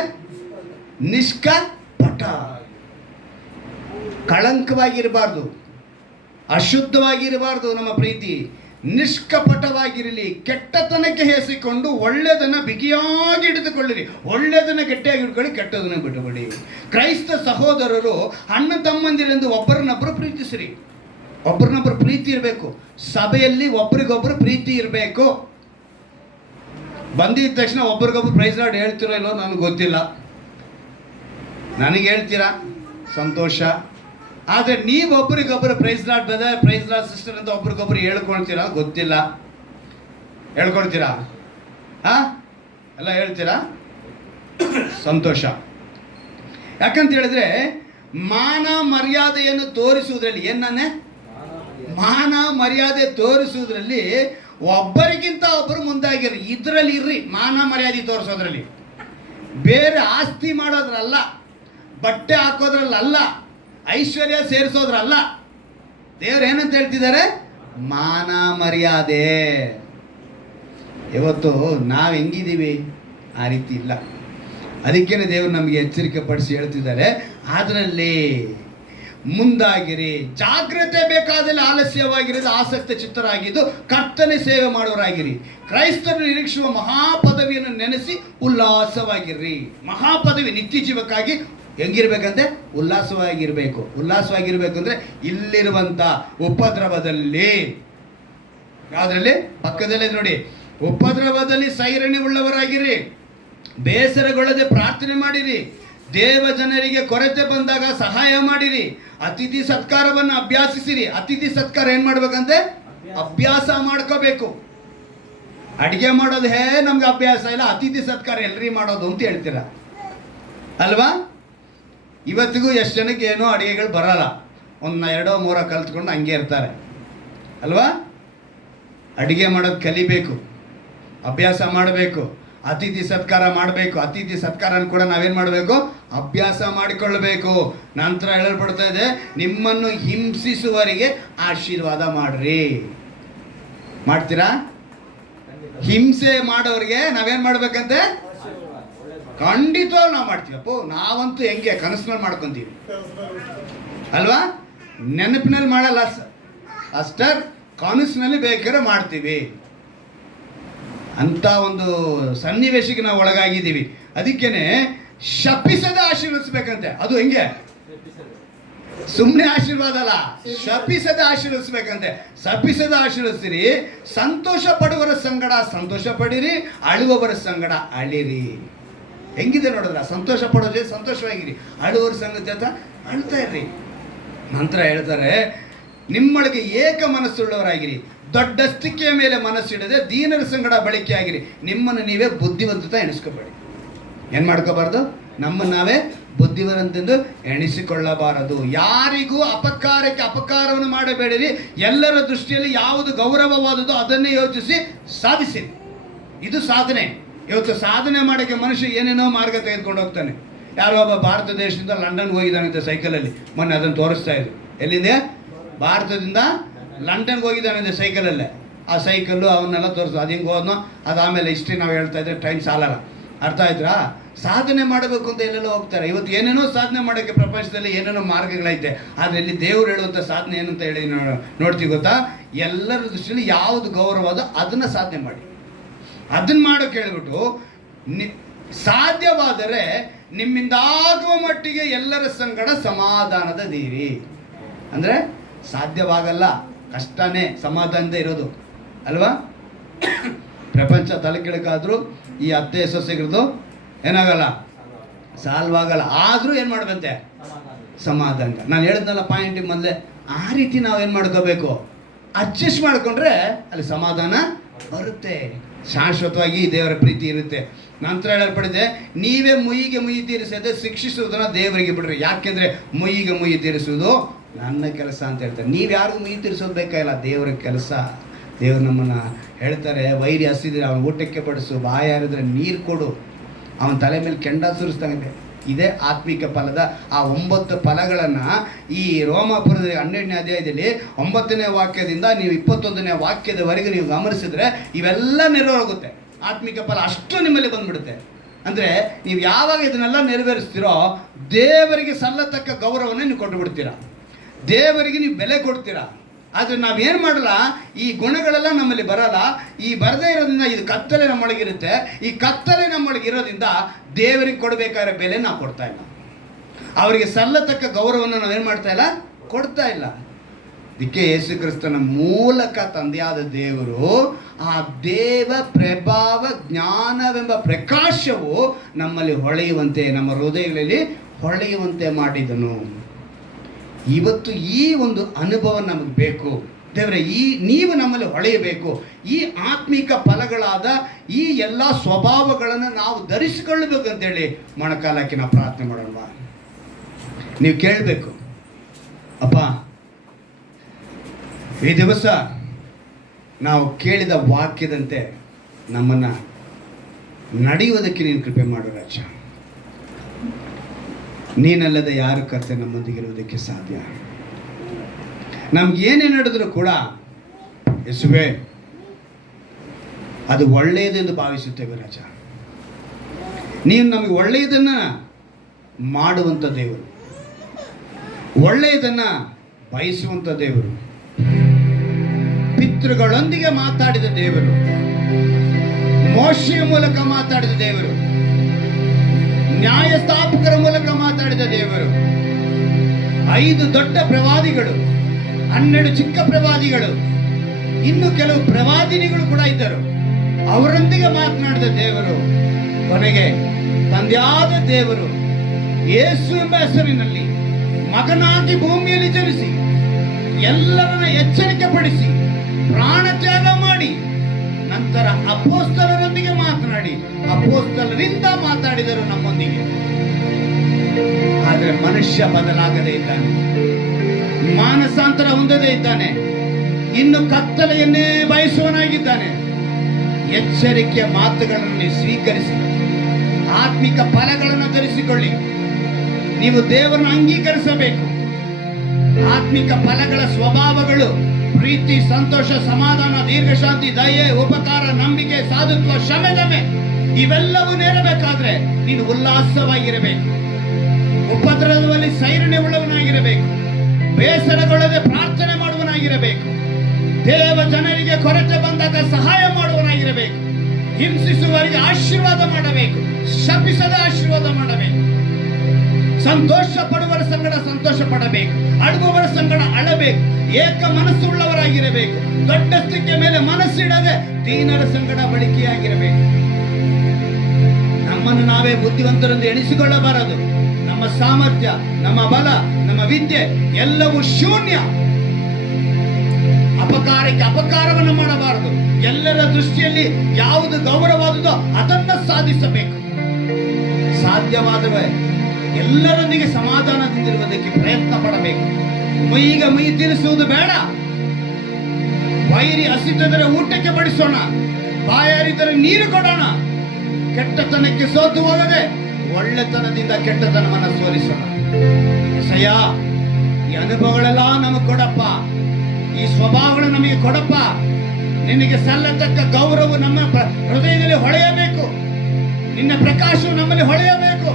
ನಿಷ್ಕಪಟ. ಕಳಂಕವಾಗಿರಬಾರ್ದು, ಅಶುದ್ಧವಾಗಿರಬಾರ್ದು. ನಮ್ಮ ಪ್ರೀತಿ ನಿಷ್ಕಪಟವಾಗಿರಲಿ. ಕೆಟ್ಟತನಕ್ಕೆ ಹೇಸಿಕೊಂಡು ಒಳ್ಳೆಯದನ್ನು ಬಿಗಿಯಾಗಿ ಹಿಡಿದುಕೊಳ್ಳಿರಿ. ಒಳ್ಳೆಯದನ್ನು ಗಟ್ಟಿಯಾಗಿ ಹಿಡ್ಕೊಳ್ಳಿ, ಕೆಟ್ಟದನ್ನು ಬಿಟ್ಟುಬಿಡಿ. ಕ್ರೈಸ್ತ ಸಹೋದರರು ಅಣ್ಣ ತಮ್ಮಂದಿರೆಂದು ಒಬ್ಬರನ್ನೊಬ್ಬರು ಪ್ರೀತಿಸಿರಿ. ಒಬ್ಬರನ್ನೊಬ್ಬರು ಪ್ರೀತಿ ಇರಬೇಕು. ಸಭೆಯಲ್ಲಿ ಒಬ್ರಿಗೊಬ್ಬರು ಪ್ರೀತಿ ಇರಬೇಕು. ಬಂದಿದ್ದ ತಕ್ಷಣ ಒಬ್ರಿಗೊಬ್ರು ಪ್ರೈಸ್ ಲಾರ್ಡ್ ಹೇಳ್ತಿರೋ ಇಲ್ಲೋ ನನಗೆ ಗೊತ್ತಿಲ್ಲ. ನನಗೆ ಹೇಳ್ತೀರಾ ಸಂತೋಷ. ಆದರೆ ನೀವು ಒಬ್ರಿಗೊಬ್ಬರು praise Lord brother, praise Lord sister ಅಂತ ಒಬ್ರಿಗೊಬ್ರು ಹೇಳ್ಕೊಳ್ತೀರಾ? ಗೊತ್ತಿಲ್ಲ. ಹೇಳ್ಕೊಳ್ತೀರಾ? ಎಲ್ಲ ಹೇಳ್ತೀರಾ? ಸಂತೋಷ. ಯಾಕಂತ ಹೇಳಿದ್ರೆ ಮಾನ ಮರ್ಯಾದೆಯನ್ನು ತೋರಿಸುವುದರಲ್ಲಿ, ಏನನ್ನೇ ಮಾನ ಮರ್ಯಾದೆ ತೋರಿಸುವುದರಲ್ಲಿ ಒಬ್ಬರಿಗಿಂತ ಒಬ್ಬರು ಮುಂದಾಗಿರ್ರಿ. ಇದರಲ್ಲಿ ಇರ್ರಿ, ಮಾನ ಮರ್ಯಾದೆ ತೋರಿಸೋದ್ರಲ್ಲಿ. ಬೇರೆ ಆಸ್ತಿ ಮಾಡೋದ್ರಲ್ಲ, ಬಟ್ಟೆ ಹಾಕೋದ್ರಲ್ಲ, ಐಶ್ವರ್ಯ ಸೇರಿಸೋದ್ರಲ್ಲ. ದೇವ್ರು ಏನಂತ ಹೇಳ್ತಿದ್ದಾರೆ? ಮಾನ ಮರ್ಯಾದೆ. ಇವತ್ತು ನಾವು ಹೆಂಗಿದ್ದೀವಿ? ಆ ರೀತಿ ಇಲ್ಲ. ಅದಕ್ಕೇನೆ ದೇವರು ನಮಗೆ ಎಚ್ಚರಿಕೆ ಪಡಿಸಿ ಹೇಳ್ತಿದ್ದಾರೆ, ಅದರಲ್ಲಿ ಮುಂದಾಗಿರಿ, ಜಾಗ್ರತೆ ಬೇಕಾದಲ್ಲಿ ಆಲಸ್ಯವಾಗಿರೋದು, ಆಸಕ್ತ ಚಿತ್ತರಾಗಿದ್ದು ಕರ್ತನೆ ಸೇವೆ ಮಾಡುವರಾಗಿರಿ, ಕ್ರೈಸ್ತರು ನಿರೀಕ್ಷಿಸುವ ಮಹಾಪದವಿಯನ್ನು ನೆನೆಸಿ ಉಲ್ಲಾಸವಾಗಿರ್ರಿ. ಮಹಾಪದವಿ ನಿತ್ಯ ಜೀವಕ್ಕಾಗಿ ಹೆಂಗಿರ್ಬೇಕಂತೆ? ಉಲ್ಲಾಸವಾಗಿರ್ಬೇಕು. ಉಲ್ಲಾಸವಾಗಿರ್ಬೇಕು ಅಂದ್ರೆ ಇಲ್ಲಿರುವಂತ ಉಪದ್ರವದಲ್ಲಿ, ಯಾವ್ದ್ರಲ್ಲಿ? ಪಕ್ಕದಲ್ಲೇ ನೋಡಿ, ಉಪದ್ರವದಲ್ಲಿ ಸೈರಣೆ ಉಳ್ಳವರಾಗಿರಿ, ಬೇಸರಗೊಳ್ಳದೆ ಪ್ರಾರ್ಥನೆ ಮಾಡಿರಿ, ದೇವ ಜನರಿಗೆ ಕೊರತೆ ಬಂದಾಗ ಸಹಾಯ ಮಾಡಿರಿ, ಅತಿಥಿ ಸತ್ಕಾರವನ್ನು ಅಭ್ಯಾಸಿಸಿರಿ. ಅತಿಥಿ ಸತ್ಕಾರ ಏನ್ ಮಾಡ್ಬೇಕಂತೆ? ಅಭ್ಯಾಸ ಮಾಡ್ಕೋಬೇಕು. ಅಡಿಗೆ ಮಾಡೋದು ನಮ್ಗೆ ಅಭ್ಯಾಸ ಇಲ್ಲ, ಅತಿಥಿ ಸತ್ಕಾರ ಎಲ್ರಿ ಮಾಡೋದು ಅಂತ ಹೇಳ್ತೀರ ಅಲ್ವಾ? ಇವತ್ತಿಗೂ ಎಷ್ಟು ಜನಕ್ಕೆ ಏನೋ ಅಡಿಗೆಗಳು ಬರಲ್ಲ, ಒಂದು 2-3 ಕಲ್ತ್ಕೊಂಡು ಹಂಗೆ ಇರ್ತಾರೆ ಅಲ್ವಾ? ಅಡಿಗೆ ಮಾಡೋದು ಕಲಿಬೇಕು, ಅಭ್ಯಾಸ ಮಾಡಬೇಕು, ಅತಿಥಿ ಸತ್ಕಾರ ಮಾಡಬೇಕು. ಅತಿಥಿ ಸತ್ಕಾರನ ಕೂಡ ನಾವೇನು ಮಾಡಬೇಕು? ಅಭ್ಯಾಸ ಮಾಡಿಕೊಳ್ಳಬೇಕು. ನಂತರ ಹೇಳಲ್ಪಡ್ತಾ ಇದೆ, ನಿಮ್ಮನ್ನು ಹಿಂಸಿಸುವವರಿಗೆ ಆಶೀರ್ವಾದ ಮಾಡ್ರಿ. ಮಾಡ್ತೀರಾ? ಹಿಂಸೆ ಮಾಡೋರಿಗೆ ನಾವೇನು ಮಾಡ್ಬೇಕಂತೆ? ಖಂಡಿತ ನಾವು ಮಾಡ್ತೀವಪ್ಪ. ನಾವಂತೂ ಹೆಂಗೆ ಕನಸಿನಲ್ಲಿ ಮಾಡ್ಕೊಂತೀವಿ ಅಲ್ವಾ? ನೆನಪಿನಲ್ಲಿ ಮಾಡಲ್ಲ ಅಷ್ಟರ್, ಕನಸಿನಲ್ಲಿ ಬೇಕಾದ್ರೆ ಮಾಡ್ತೀವಿ. ಅಂತ ಒಂದು ಸನ್ನಿವೇಶಕ್ಕೆ ನಾವು ಒಳಗಾಗಿದ್ದೀವಿ. ಅದಕ್ಕೇನೆ ಶಪಿಸದೆ ಆಶೀರ್ವದಿಸ್ಬೇಕಂತೆ. ಅದು ಹೆಂಗೆ? ಸುಮ್ಮನೆ ಆಶೀರ್ವಾದ ಅಲ್ಲ, ಶಪಿಸದೆ ಆಶೀರ್ವದಿಸ್ಬೇಕಂತೆ. ಶಪಿಸದೆ ಆಶೀರ್ವದಿಸಿರಿ, ಸಂತೋಷ ಪಡುವವರ ಸಂಗಡ ಸಂತೋಷ ಪಡಿರಿ, ಅಳುವವರ ಸಂಗಡ ಅಳಿರಿ. ಹೆಂಗಿದೆ ನೋಡಿದ್ರ? ಸಂತೋಷ ಪಡೋದೇ ಸಂತೋಷವಾಗಿರಿ, ಅಳುವವರ ಸಂಗತಿ ಅಂತ ಅಳ್ತಾ ಇರ್ರಿ. ನಂತರ ಹೇಳ್ತಾರೆ, ನಿಮ್ಮೊಳಗೆ ಏಕ ಮನಸ್ಸುಳ್ಳವರಾಗಿರಿ, ದೊಡ್ಡಸ್ತಿಕೆಯ ಮೇಲೆ ಮನಸ್ಸಿಡದೆ ದೀನರ ಸಂಗಡ ಬಳಕೆ ಆಗಿರಿ, ನಿಮ್ಮನ್ನು ನೀವೇ ಬುದ್ಧಿವಂತ ಎಣಿಸ್ಕೋಬೇಡಿ. ಏನು ಮಾಡ್ಕೋಬಾರ್ದು? ನಮ್ಮನ್ನು ನಾವೇ ಬುದ್ಧಿವಂತೆಂದು ಎಣಿಸಿಕೊಳ್ಳಬಾರದು. ಯಾರಿಗೂ ಅಪಕಾರಕ್ಕೆ ಅಪಕಾರವನ್ನು ಮಾಡಬೇಡಿರಿ, ಎಲ್ಲರ ದೃಷ್ಟಿಯಲ್ಲಿ ಯಾವುದು ಗೌರವವಾದುದೋ ಅದನ್ನೇ ಯೋಚಿಸಿ ಸಾಧಿಸಿರಿ. ಇದು ಸಾಧನೆ. ಇವತ್ತು ಸಾಧನೆ ಮಾಡೋಕ್ಕೆ ಮನುಷ್ಯ ಏನೇನೋ ಮಾರ್ಗ ತೆಗೆದುಕೊಂಡು ಹೋಗ್ತಾನೆ. ಯಾರೋ ಒಬ್ಬ ಭಾರತ ದೇಶದಿಂದ ಲಂಡನ್ಗೆ ಹೋಗಿದ್ದಾನಂತೆ ಸೈಕಲಲ್ಲಿ, ಮೊನ್ನೆ ಅದನ್ನು ತೋರಿಸ್ತಾ ಇದ್ರು. ಎಲ್ಲಿಂದ? ಭಾರತದಿಂದ ಲಂಡನ್ಗೆ ಹೋಗಿದ್ದಾನಂತೆ ಸೈಕಲಲ್ಲೇ. ಆ ಸೈಕಲ್ಲು ಅವನ್ನೆಲ್ಲ ತೋರಿಸ್ತು. ಅದು ಹಿಂಗೆ ಹೋದ್ನೋ ಅದು ಆಮೇಲೆ ಹಿಸ್ಟ್ರಿ ನಾವು ಹೇಳ್ತಾ ಇದ್ರೆ ಟೈಮ್ ಸಾಲಲ್ಲ. ಅರ್ಥ ಆಯ್ತಾ? ಸಾಧನೆ ಮಾಡಬೇಕು ಅಂತ ಎಲ್ಲೆಲ್ಲೋ ಹೋಗ್ತಾರೆ. ಇವತ್ತು ಏನೇನೋ ಸಾಧನೆ ಮಾಡೋಕ್ಕೆ ಪ್ರಪಂಚದಲ್ಲಿ ಏನೇನೋ ಮಾರ್ಗಗಳೈತೆ. ಆದರೆ ಇಲ್ಲಿ ದೇವ್ರು ಹೇಳುವಂಥ ಸಾಧನೆ ಏನಂತ ಹೇಳಿ ನೋಡ್ತೀವಿ ಗೊತ್ತಾ? ಎಲ್ಲರ ದೃಷ್ಟಿಯಲ್ಲಿ ಯಾವುದು ಗೌರವದೋ ಅದನ್ನು ಸಾಧನೆ ಮಾಡಿ. ಅದನ್ನು ಮಾಡೋಕೆ ಹೇಳ್ಬಿಟ್ಟು ಸಾಧ್ಯವಾದರೆ ನಿಮ್ಮಿಂದಾಗುವ ಮಟ್ಟಿಗೆ ಎಲ್ಲರ ಸಂಗಡ ಸಮಾಧಾನದ ದೀರಿ. ಅಂದರೆ ಸಾಧ್ಯವಾಗಲ್ಲ, ಕಷ್ಟನೇ ಸಮಾಧಾನದ ಇರೋದು ಅಲ್ವಾ? ಪ್ರಪಂಚ ತಲೆ ಕೆಳಕಾದ್ರೂ ಈ ಅತ್ತೆ ಸೊಸೆಗಳದು ಏನಾಗಲ್ಲ, ಸಾಲ್ವಾಗಲ್ಲ. ಆದರೂ ಏನು ಮಾಡ್ಬಂತೆ? ಸಮಾಧಾನ. ನಾನು ಹೇಳಿದ್ನಲ್ಲ ಪಾಯಿಂಟ್ ಮೊದಲೇ, ಆ ರೀತಿ ನಾವೇನು ಮಾಡ್ಕೋಬೇಕು? ಅಡ್ಜಸ್ಟ್ ಮಾಡಿಕೊಂಡ್ರೆ ಅಲ್ಲಿ ಸಮಾಧಾನ ಬರುತ್ತೆ. ಶಾಶ್ವತವಾಗಿ ದೇವರ ಪ್ರೀತಿ ಇರುತ್ತೆ. ನಂತರ ಹೇಳಲ್ಪಡಿದೆ, ನೀವೇ ಮುಯಿಗೆ ಮುಯಿ ತೀರಿಸದೆ ಶಿಕ್ಷಿಸುವುದನ್ನು ದೇವರಿಗೆ ಬಿಡ್ರಿ. ಯಾಕೆಂದರೆ ಮುಯಿಗೆ ಮುಯಿ ತೀರಿಸುವುದು ನನ್ನ ಕೆಲಸ ಅಂತ ಹೇಳ್ತಾರೆ. ನೀವು ಯಾರಿಗೂ ಮುಯಿ ತೀರಿಸೋದು ಬೇಕಾಗಿಲ್ಲ, ದೇವರ ಕೆಲಸ. ದೇವರು ನಮ್ಮನ್ನು ಹೇಳ್ತಾರೆ, ವೈರಿ ಹಸಿದ್ರೆ ಅವನ ಊಟಕ್ಕೆ ಬಡಿಸು, ಬಾಯ ಹರಿದ್ರೆ ನೀರು ಕೊಡು, ಅವನ ತಲೆ ಮೇಲೆ ಕೆಂಡ ಸುರಿಸ್ದಂಗೆ. ಇದೇ ಆತ್ಮಿಕ ಫಲದ ಆ 9 ಫಲಗಳನ್ನು ಈ ರೋಮಾಪುರದ 12ನೇ ಅಧ್ಯಾಯದಲ್ಲಿ 9ನೇ ವಾಕ್ಯದಿಂದ ನೀವು 21ನೇ ವಾಕ್ಯದವರೆಗೆ ನೀವು ಗಮನಿಸಿದ್ರೆ ಇವೆಲ್ಲ ನೆರವೇರೋಗುತ್ತೆ. ಆತ್ಮಿಕ ಫಲ ಅಷ್ಟು ನಿಮ್ಮಲ್ಲಿ ಬಂದ್ಬಿಡುತ್ತೆ. ಅಂದರೆ ನೀವು ಯಾವಾಗ ಇದನ್ನೆಲ್ಲ ನೆರವೇರಿಸ್ತೀರೋ ದೇವರಿಗೆ ಸಲ್ಲತಕ್ಕ ಗೌರವವನ್ನು ನೀವು ಕೊಟ್ಟು ಬಿಡ್ತೀರಾ, ದೇವರಿಗೆ ನೀವು ಬೆಲೆ ಕೊಡ್ತೀರಾ. ಆದರೆ ನಾವೇನು ಮಾಡಲ್ಲ, ಈ ಗುಣಗಳೆಲ್ಲ ನಮ್ಮಲ್ಲಿ ಬರಲ್ಲ. ಈ ಬರದೇ ಇರೋದ್ರಿಂದ ಇದು ಕತ್ತಲೆ ನಮ್ಮೊಳಗಿರುತ್ತೆ. ಈ ಕತ್ತಲೆ ನಮ್ಮೊಳಗಿರೋದ್ರಿಂದ ದೇವರಿಗೆ ಕೊಡಬೇಕಾದ್ರೆ ಬೆಲೆ ನಾವು ಕೊಡ್ತಾ ಇಲ್ಲ, ಅವರಿಗೆ ಸಲ್ಲತಕ್ಕ ಗೌರವವನ್ನು ನಾವೇನು ಮಾಡ್ತಾ ಇಲ್ಲ, ಕೊಡ್ತಾ ಇಲ್ಲ. ಅದಕ್ಕೆ ಯೇಸು ಕ್ರಿಸ್ತನ ಮೂಲಕ ತಂದೆಯಾದ ದೇವರು ಆ ದೇವ ಪ್ರಭಾವ ಜ್ಞಾನವೆಂಬ ಪ್ರಕಾಶವು ನಮ್ಮಲ್ಲಿ ಹೊಳೆಯುವಂತೆ, ನಮ್ಮ ಹೃದಯಗಳಲ್ಲಿ ಹೊಳೆಯುವಂತೆ ಮಾಡಿದನು. ಇವತ್ತು ಈ ಒಂದು ಅನುಭವ ನಮಗೆ ಬೇಕು. ದೇವರೇ, ನೀವು ನಮ್ಮಲ್ಲಿ ಹೊಳೆಯಬೇಕು. ಈ ಆತ್ಮಿಕ ಫಲಗಳಾದ ಈ ಎಲ್ಲ ಸ್ವಭಾವಗಳನ್ನು ನಾವು ಧರಿಸಿಕೊಳ್ಳಬೇಕಂತೇಳಿ ಮೊಣಕಾಲಕ್ಕೆ ನಾವು ಪ್ರಾರ್ಥನೆ ಮಾಡೋಣ. ನೀವು ಕೇಳಬೇಕು, ಅಪ್ಪ ಈ ದಿವಸ ನಾವು ಕೇಳಿದ ವಾಕ್ಯದಂತೆ ನಮ್ಮನ್ನು ನಡೆಯುವುದಕ್ಕೆ ನೀನು ಕೃಪೆ ಮಾಡು ರಾಜ. ನೀನಲ್ಲದೆ ಯಾರು ಕರ್ತನೆ ನಮ್ಮೊಂದಿಗಿರುವುದಕ್ಕೆ ಸಾಧ್ಯ? ನಮ್ಗೇನೇ ನಡೆದರೂ ಕೂಡ ಯೇಸುವೇ ಅದು ಒಳ್ಳೆಯದೆಂದು ಭಾವಿಸುತ್ತೇವೆ ರಾಜ. ನೀನು ನಮಗೆ ಒಳ್ಳೆಯದನ್ನು ಮಾಡುವಂಥ ದೇವರು, ಒಳ್ಳೆಯದನ್ನು ಬಯಸುವಂಥ ದೇವರು, ಪಿತೃಗಳೊಂದಿಗೆ ಮಾತಾಡಿದ ದೇವರು, ಮೋಶೆಯ ಮೂಲಕ ಮಾತಾಡಿದ ದೇವರು, ನ್ಯಾಯಸ್ಥಾಪಕರ ಮೂಲಕ ಮಾತಾಡಿದ ದೇವರು, 5 ದೊಡ್ಡ ಪ್ರವಾದಿಗಳು, 12 ಚಿಕ್ಕ ಪ್ರವಾದಿಗಳು, ಇನ್ನು ಕೆಲವು ಪ್ರವಾದಿನಿಗಳು ಕೂಡ ಇದ್ದರು, ಅವರೊಂದಿಗೆ ಮಾತನಾಡಿದ ದೇವರು, ಕೊನೆಗೆ ತಂದೆಯಾದ ದೇವರು ಯೇಸು ಎಂಬ ಹೆಸರಿನಲ್ಲಿ ಮಗನಾಗಿ ಭೂಮಿಯಲ್ಲಿ ಜನಿಸಿ ಎಲ್ಲರನ್ನ ಎಚ್ಚರಿಕೆ ಪಡಿಸಿ ಪ್ರಾಣ ತ್ಯಾಗ ಮಾಡಿ ನಂತರ ಅಪೊಸ್ತಲರೊಂದಿಗೆ ಮಾತನಾಡಿ ಅಪೊಸ್ತಲರಿಂದ ಮಾತಾಡಿದರು ನಮ್ಮೊಂದಿಗೆ. ಆದರೆ ಮನುಷ್ಯ ಬದಲಾಗದೇ ಇದ್ದಾನೆ, ಮಾನಸಾಂತರ ಹೊಂದದೇ ಇದ್ದಾನೆ, ಇನ್ನು ಕತ್ತಲೆಯನ್ನೇ ಬಯಸುವನಾಗಿದ್ದಾನೆ. ಎಚ್ಚರಿಕೆಯ ಮಾತುಗಳನ್ನು ಸ್ವೀಕರಿಸಿ ಆತ್ಮಿಕ ಫಲಗಳನ್ನು ಧರಿಸಿಕೊಳ್ಳಿ. ನೀವು ದೇವರನ್ನು ಅಂಗೀಕರಿಸಬೇಕು. ಆತ್ಮಿಕ ಫಲಗಳ ಸ್ವಭಾವಗಳು ಪ್ರೀತಿ, ಸಂತೋಷ, ಸಮಾಧಾನ, ದೀರ್ಘಶಾಂತಿ, ದಯೆ, ಉಪಕಾರ, ನಂಬಿಕೆ, ಸಾಧುತ್ವ, ಕ್ಷಮೆದಮೆ ಇವೆಲ್ಲವೂ ನೇರಬೇಕಾದ್ರೆ ನೀನು ಉಲ್ಲಾಸವಾಗಿರಬೇಕು. ಉಪದ್ರವದಲ್ಲಿ ಸೈರಣೆ ಉಳ್ಳವನಾಗಿರಬೇಕು. ಬೇಸರಗೊಳ್ಳದೆ ಪ್ರಾರ್ಥನೆ ಮಾಡುವನಾಗಿರಬೇಕು. ದೇವ ಜನರಿಗೆ ಕೊರತೆ ಬಂದಾಗ ಸಹಾಯ ಮಾಡುವನಾಗಿರಬೇಕು. ಹಿಂಸಿಸುವವರಿಗೆ ಆಶೀರ್ವಾದ ಮಾಡಬೇಕು, ಶಪಿಸದ ಆಶೀರ್ವಾದ ಮಾಡಬೇಕು. ಸಂತೋಷ ಪಡುವವರ ಸಂಗಡ ಸಂತೋಷ ಪಡಬೇಕು, ಅಳುವವರ ಸಂಗಡ ಅಳಬೇಕು. ಏಕ ಮನಸ್ಸುಳ್ಳವರಾಗಿರಬೇಕು. ದೊಡ್ಡಸ್ತಿಕೆ ಮೇಲೆ ಮನಸ್ಸಿಡದೆ ದೀನರ ಸಂಗಡ ಬಳಿಕೆಯಾಗಿರಬೇಕು. ನಮ್ಮನ್ನು ನಾವೇ ಬುದ್ಧಿವಂತರೆಂದು ಎಣಿಸಿಕೊಳ್ಳಬಾರದು. ನಮ್ಮ ಸಾಮರ್ಥ್ಯ, ನಮ್ಮ ಬಲ, ನಮ್ಮ ವಿದ್ಯೆ ಎಲ್ಲವೂ ಶೂನ್ಯ. ಅಪಕಾರಕ್ಕೆ ಅಪಕಾರವನ್ನು ಮಾಡಬಾರದು. ಎಲ್ಲರ ದೃಷ್ಟಿಯಲ್ಲಿ ಯಾವುದು ಗೌರವವಾದುದೋ ಅದನ್ನು ಸಾಧಿಸಬೇಕು. ಸಾಧ್ಯವಾದರೆ ಎಲ್ಲರೊಂದಿಗೆ ಸಮಾಧಾನದಿಂದಿರುವುದಕ್ಕೆ ಪ್ರಯತ್ನ ಪಡಬೇಕು. ಮೈಗೆ ಮೈ ತಿನ್ನಿಸುವುದು ಬೇಡ. ವೈರಿ ಹಸಿದರೆ ಊಟಕ್ಕೆ ಬಡಿಸೋಣ, ಬಾಯಾರಿದರೆ ನೀರು ಕೊಡೋಣ. ಕೆಟ್ಟತನಕ್ಕೆ ಸೋತು ಹೋಗದೆ ಒಳ್ಳೆತನದಿಂದ ಕೆಟ್ಟತನವನ್ನು ಸೋಲಿಸೋಣ. ಸಯ ಈ ಅನುಭವಗಳೆಲ್ಲ ನಮಗೆ ಕೊಡಪ್ಪ, ಈ ಸ್ವಭಾವಗಳು ನಮಗೆ ಕೊಡಪ್ಪ. ನಿನಗೆ ಸಲ್ಲತಕ್ಕ ಗೌರವ ನಮ್ಮ ಹೃದಯದಲ್ಲಿ ಹೊಳೆಯಬೇಕು. ನಿನ್ನ ಪ್ರಕಾಶವು ನಮ್ಮಲ್ಲಿ ಹೊಳೆಯಬೇಕು.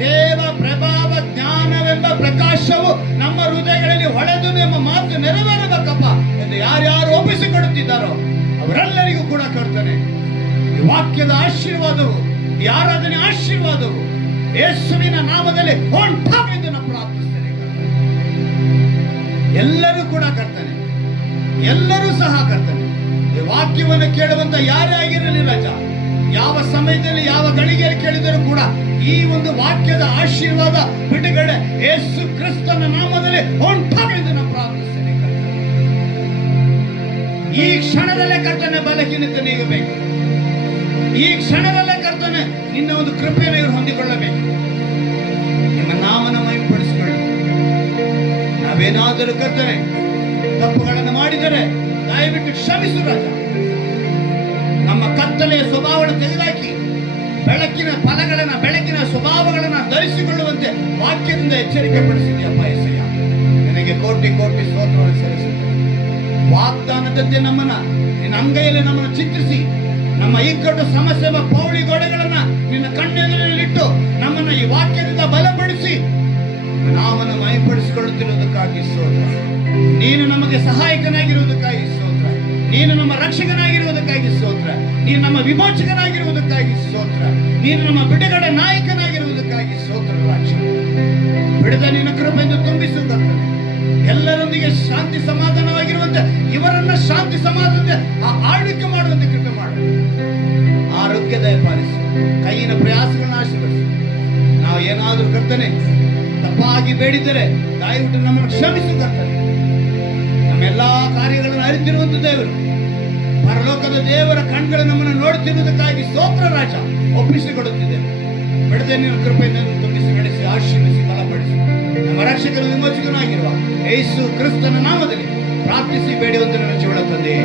ದೇವ ಪ್ರಭಾವ ಜ್ಞಾನವೆಂಬ ಪ್ರಕಾಶವು ನಮ್ಮ ಹೃದಯಗಳಲ್ಲಿ ಹೊಳೆದು ಎಂಬ ಮಾತು ನೆರವೇರಬೇಕಪ್ಪ ಎಂದು ಯಾರ್ಯಾರು ಒಪ್ಪಿಸಿಕೊಡುತ್ತಿದ್ದಾರೋ ಅವರೆಲ್ಲರಿಗೂ ಕೂಡ ಕೊಡ್ತಾನೆ. ಈ ವಾಕ್ಯದ ಆಶೀರ್ವಾದವು, ಈ ಆರಾಧನೆ ಆಶೀರ್ವಾದವು ಯೇಸುವಿನ ನಾಮದಲ್ಲಿ ಹೊಂಟಾಗೆಂದು ನಾವು ಪ್ರಾರ್ಥಿಸ್ತೇನೆ. ಎಲ್ಲರೂ ಕೂಡ ಕರ್ತಾನೆ, ಎಲ್ಲರೂ ಸಹ ಕರ್ತಾನೆ. ಈ ವಾಕ್ಯವನ್ನು ಕೇಳುವಂತ ಯಾರೇ ಆಗಿರಲಿ ರಾಜ, ಯಾವ ಸಮಯದಲ್ಲಿ ಯಾವ ಗಳಿಗೆಯಲ್ಲಿ ಕೇಳಿದರೂ ಕೂಡ ಈ ಒಂದು ವಾಕ್ಯದ ಆಶೀರ್ವಾದ ಬಿಡುಗಡೆ ಯೇಸು ಕ್ರಿಸ್ತನ ನಾಮದಲ್ಲಿ ಹೊಂಟಾಗೆಂದು ನಾವು ಪ್ರಾರ್ಥಿಸ್ತೇನೆ. ಈ ಕ್ಷಣದಲ್ಲೇ ಕರ್ತನೆ ಬಲಹೀನತೆ ನೀಗಬೇಕು. ಈ ಕ್ಷಣದಲ್ಲೇ ಕರ್ತನೆ ನಿನ್ನ ಒಂದು ಕೃಪೆಯನ್ನು ಇವರು ಹೊಂದಿಕೊಳ್ಳಬೇಕು. ನಿಮ್ಮ ನಾಮನ ಮಹಿಮೆಪಡಿಸಿಕೊಳ್ಳಿ. ನಾವೇನಾದರೂ ಕರ್ತನೆ ತಪ್ಪುಗಳನ್ನು ಮಾಡಿದರೆ ದಯವಿಟ್ಟು ಕ್ಷಮಿಸು ರಾಜ. ನಮ್ಮ ಕತ್ತಲೆಯ ಸ್ವಭಾವವನ್ನು ತೆಗೆದುಹಾಕಿ ಬೆಳಕಿನ ಫಲಗಳನ್ನ, ಬೆಳಕಿನ ಸ್ವಭಾವಗಳನ್ನ ಧರಿಸಿಕೊಳ್ಳುವಂತೆ ವಾಕ್ಯದಿಂದ ಎಚ್ಚರಿಕೆ ಪಡಿಸಿದೆಯಪ್ಪ ಯೆಸಯ್ಯ. ನಿನಗೆ ಕೋಟಿ ಕೋಟಿ ಸ್ತೋತ್ರವನ್ನು ಸಲ್ಲಿಸುತ್ತೇನೆ. ವಾಗ್ದಾನದಂತೆ ನಮ್ಮನ್ನ ನಿನ್ನ ಅಂಗೈಯಲ್ಲಿ ನಮ್ಮನ್ನು ಚಿತ್ರಿಸಿ ನಮ್ಮ ಇಕ್ಕಟ್ಟು ಸಮಸ್ಯೆ ಪೌಳಿ ಗೋಡೆಗಳನ್ನ ನಿನ್ನ ಕಣ್ಣೆದುರಿನಲ್ಲಿಟ್ಟು ನಮ್ಮನ್ನ ಈ ವಾಕ್ಯದಿಂದ ಬಲಪಡಿಸಿ ನಾವನ್ನು ಮಹಿಮೆಪಡಿಸಿಕೊಳ್ಳುತ್ತಿರುವುದಕ್ಕಾಗಿ ಸ್ತೋತ್ರ. ನೀನು ನಮಗೆ ಸಹಾಯಕನಾಗಿರುವುದಕ್ಕಾಗಿ ಸ್ತೋತ್ರ. ನೀನು ನಮ್ಮ ರಕ್ಷಕನಾಗಿರುವುದಕ್ಕಾಗಿ ಸ್ತೋತ್ರ. ನೀನು ನಮ್ಮ ವಿಮೋಚಕನಾಗಿರುವುದಕ್ಕಾಗಿ ಸ್ತೋತ್ರ. ನೀನು ನಮ್ಮ ಬಿಡುಗಡೆ ನಾಯಕನಾಗಿರುವುದಕ್ಕಾಗಿ ಸ್ತೋತ್ರ. ರಾಜ ಬಿಡದ ನಿನ್ನ ಕೃಪೆಯನ್ನು ತುಂಬಿಸುತ್ತದೆ. ಎಲ್ಲರೊಂದಿಗೆ ಶಾಂತಿ ಸಮಾಧಾನವಾಗಿರುವಂತೆ ಇವರನ್ನ ಶಾಂತಿ ಸಮಾಧಾನದ ಆಳ್ವಿಕೆ ಮಾಡುವಂತೆ ಕೃಪೆ ಮಾಡು. ಆರೋಗ್ಯ ದಯಪಾಲಿಸಿ, ಕೈಯಿನ ಪ್ರಯಾಸಗಳನ್ನ ಆಶೀರ್ವದಿಸಿ. ನಾವು ಏನಾದರೂ ಕರ್ತನೆ ತಪ್ಪಾಗಿ ಬೇಡಿದರೆ ದಯವಿಟ್ಟು ನಮ್ಮನ್ನು ಕ್ಷಮಿಸು ಕರ್ತನೆ. ನಮ್ಮೆಲ್ಲಾ ಕಾರ್ಯಗಳನ್ನು ಅರಿತಿರುವಂತ ದೇವರು, ಪರಲೋಕದ ದೇವರ ಕಣ್ಗಳು ನಮ್ಮನ್ನು ನೋಡುತ್ತಿರುವುದಕ್ಕಾಗಿ ಸ್ತೋತ್ರ ರಾಜ. ಒಪ್ಪಿಸಿಕೊಡುತ್ತಿದ್ದೇವೆ. ಬಿಡದೆ ನಿನ್ನ ಕೃಪೆಯಿಂದ ತುಂಬಿಸಿ, ನಡೆಸಿ, ಆಶೀರ್ವದಿಸಿ, ಬಲಪಡಿಸಿ. ನಮ್ಮ ರಕ್ಷಕನ ವಿಮೋಚಕನಾಗಿರುವ ಯೇಸು ಕ್ರಿಸ್ತನ ನಾಮದಲ್ಲಿ ಪ್ರಾರ್ಥಿಸಿ ಬೇಡುವಂತೆ ನನ್ನ ಜೀವನ ತಂದೆ.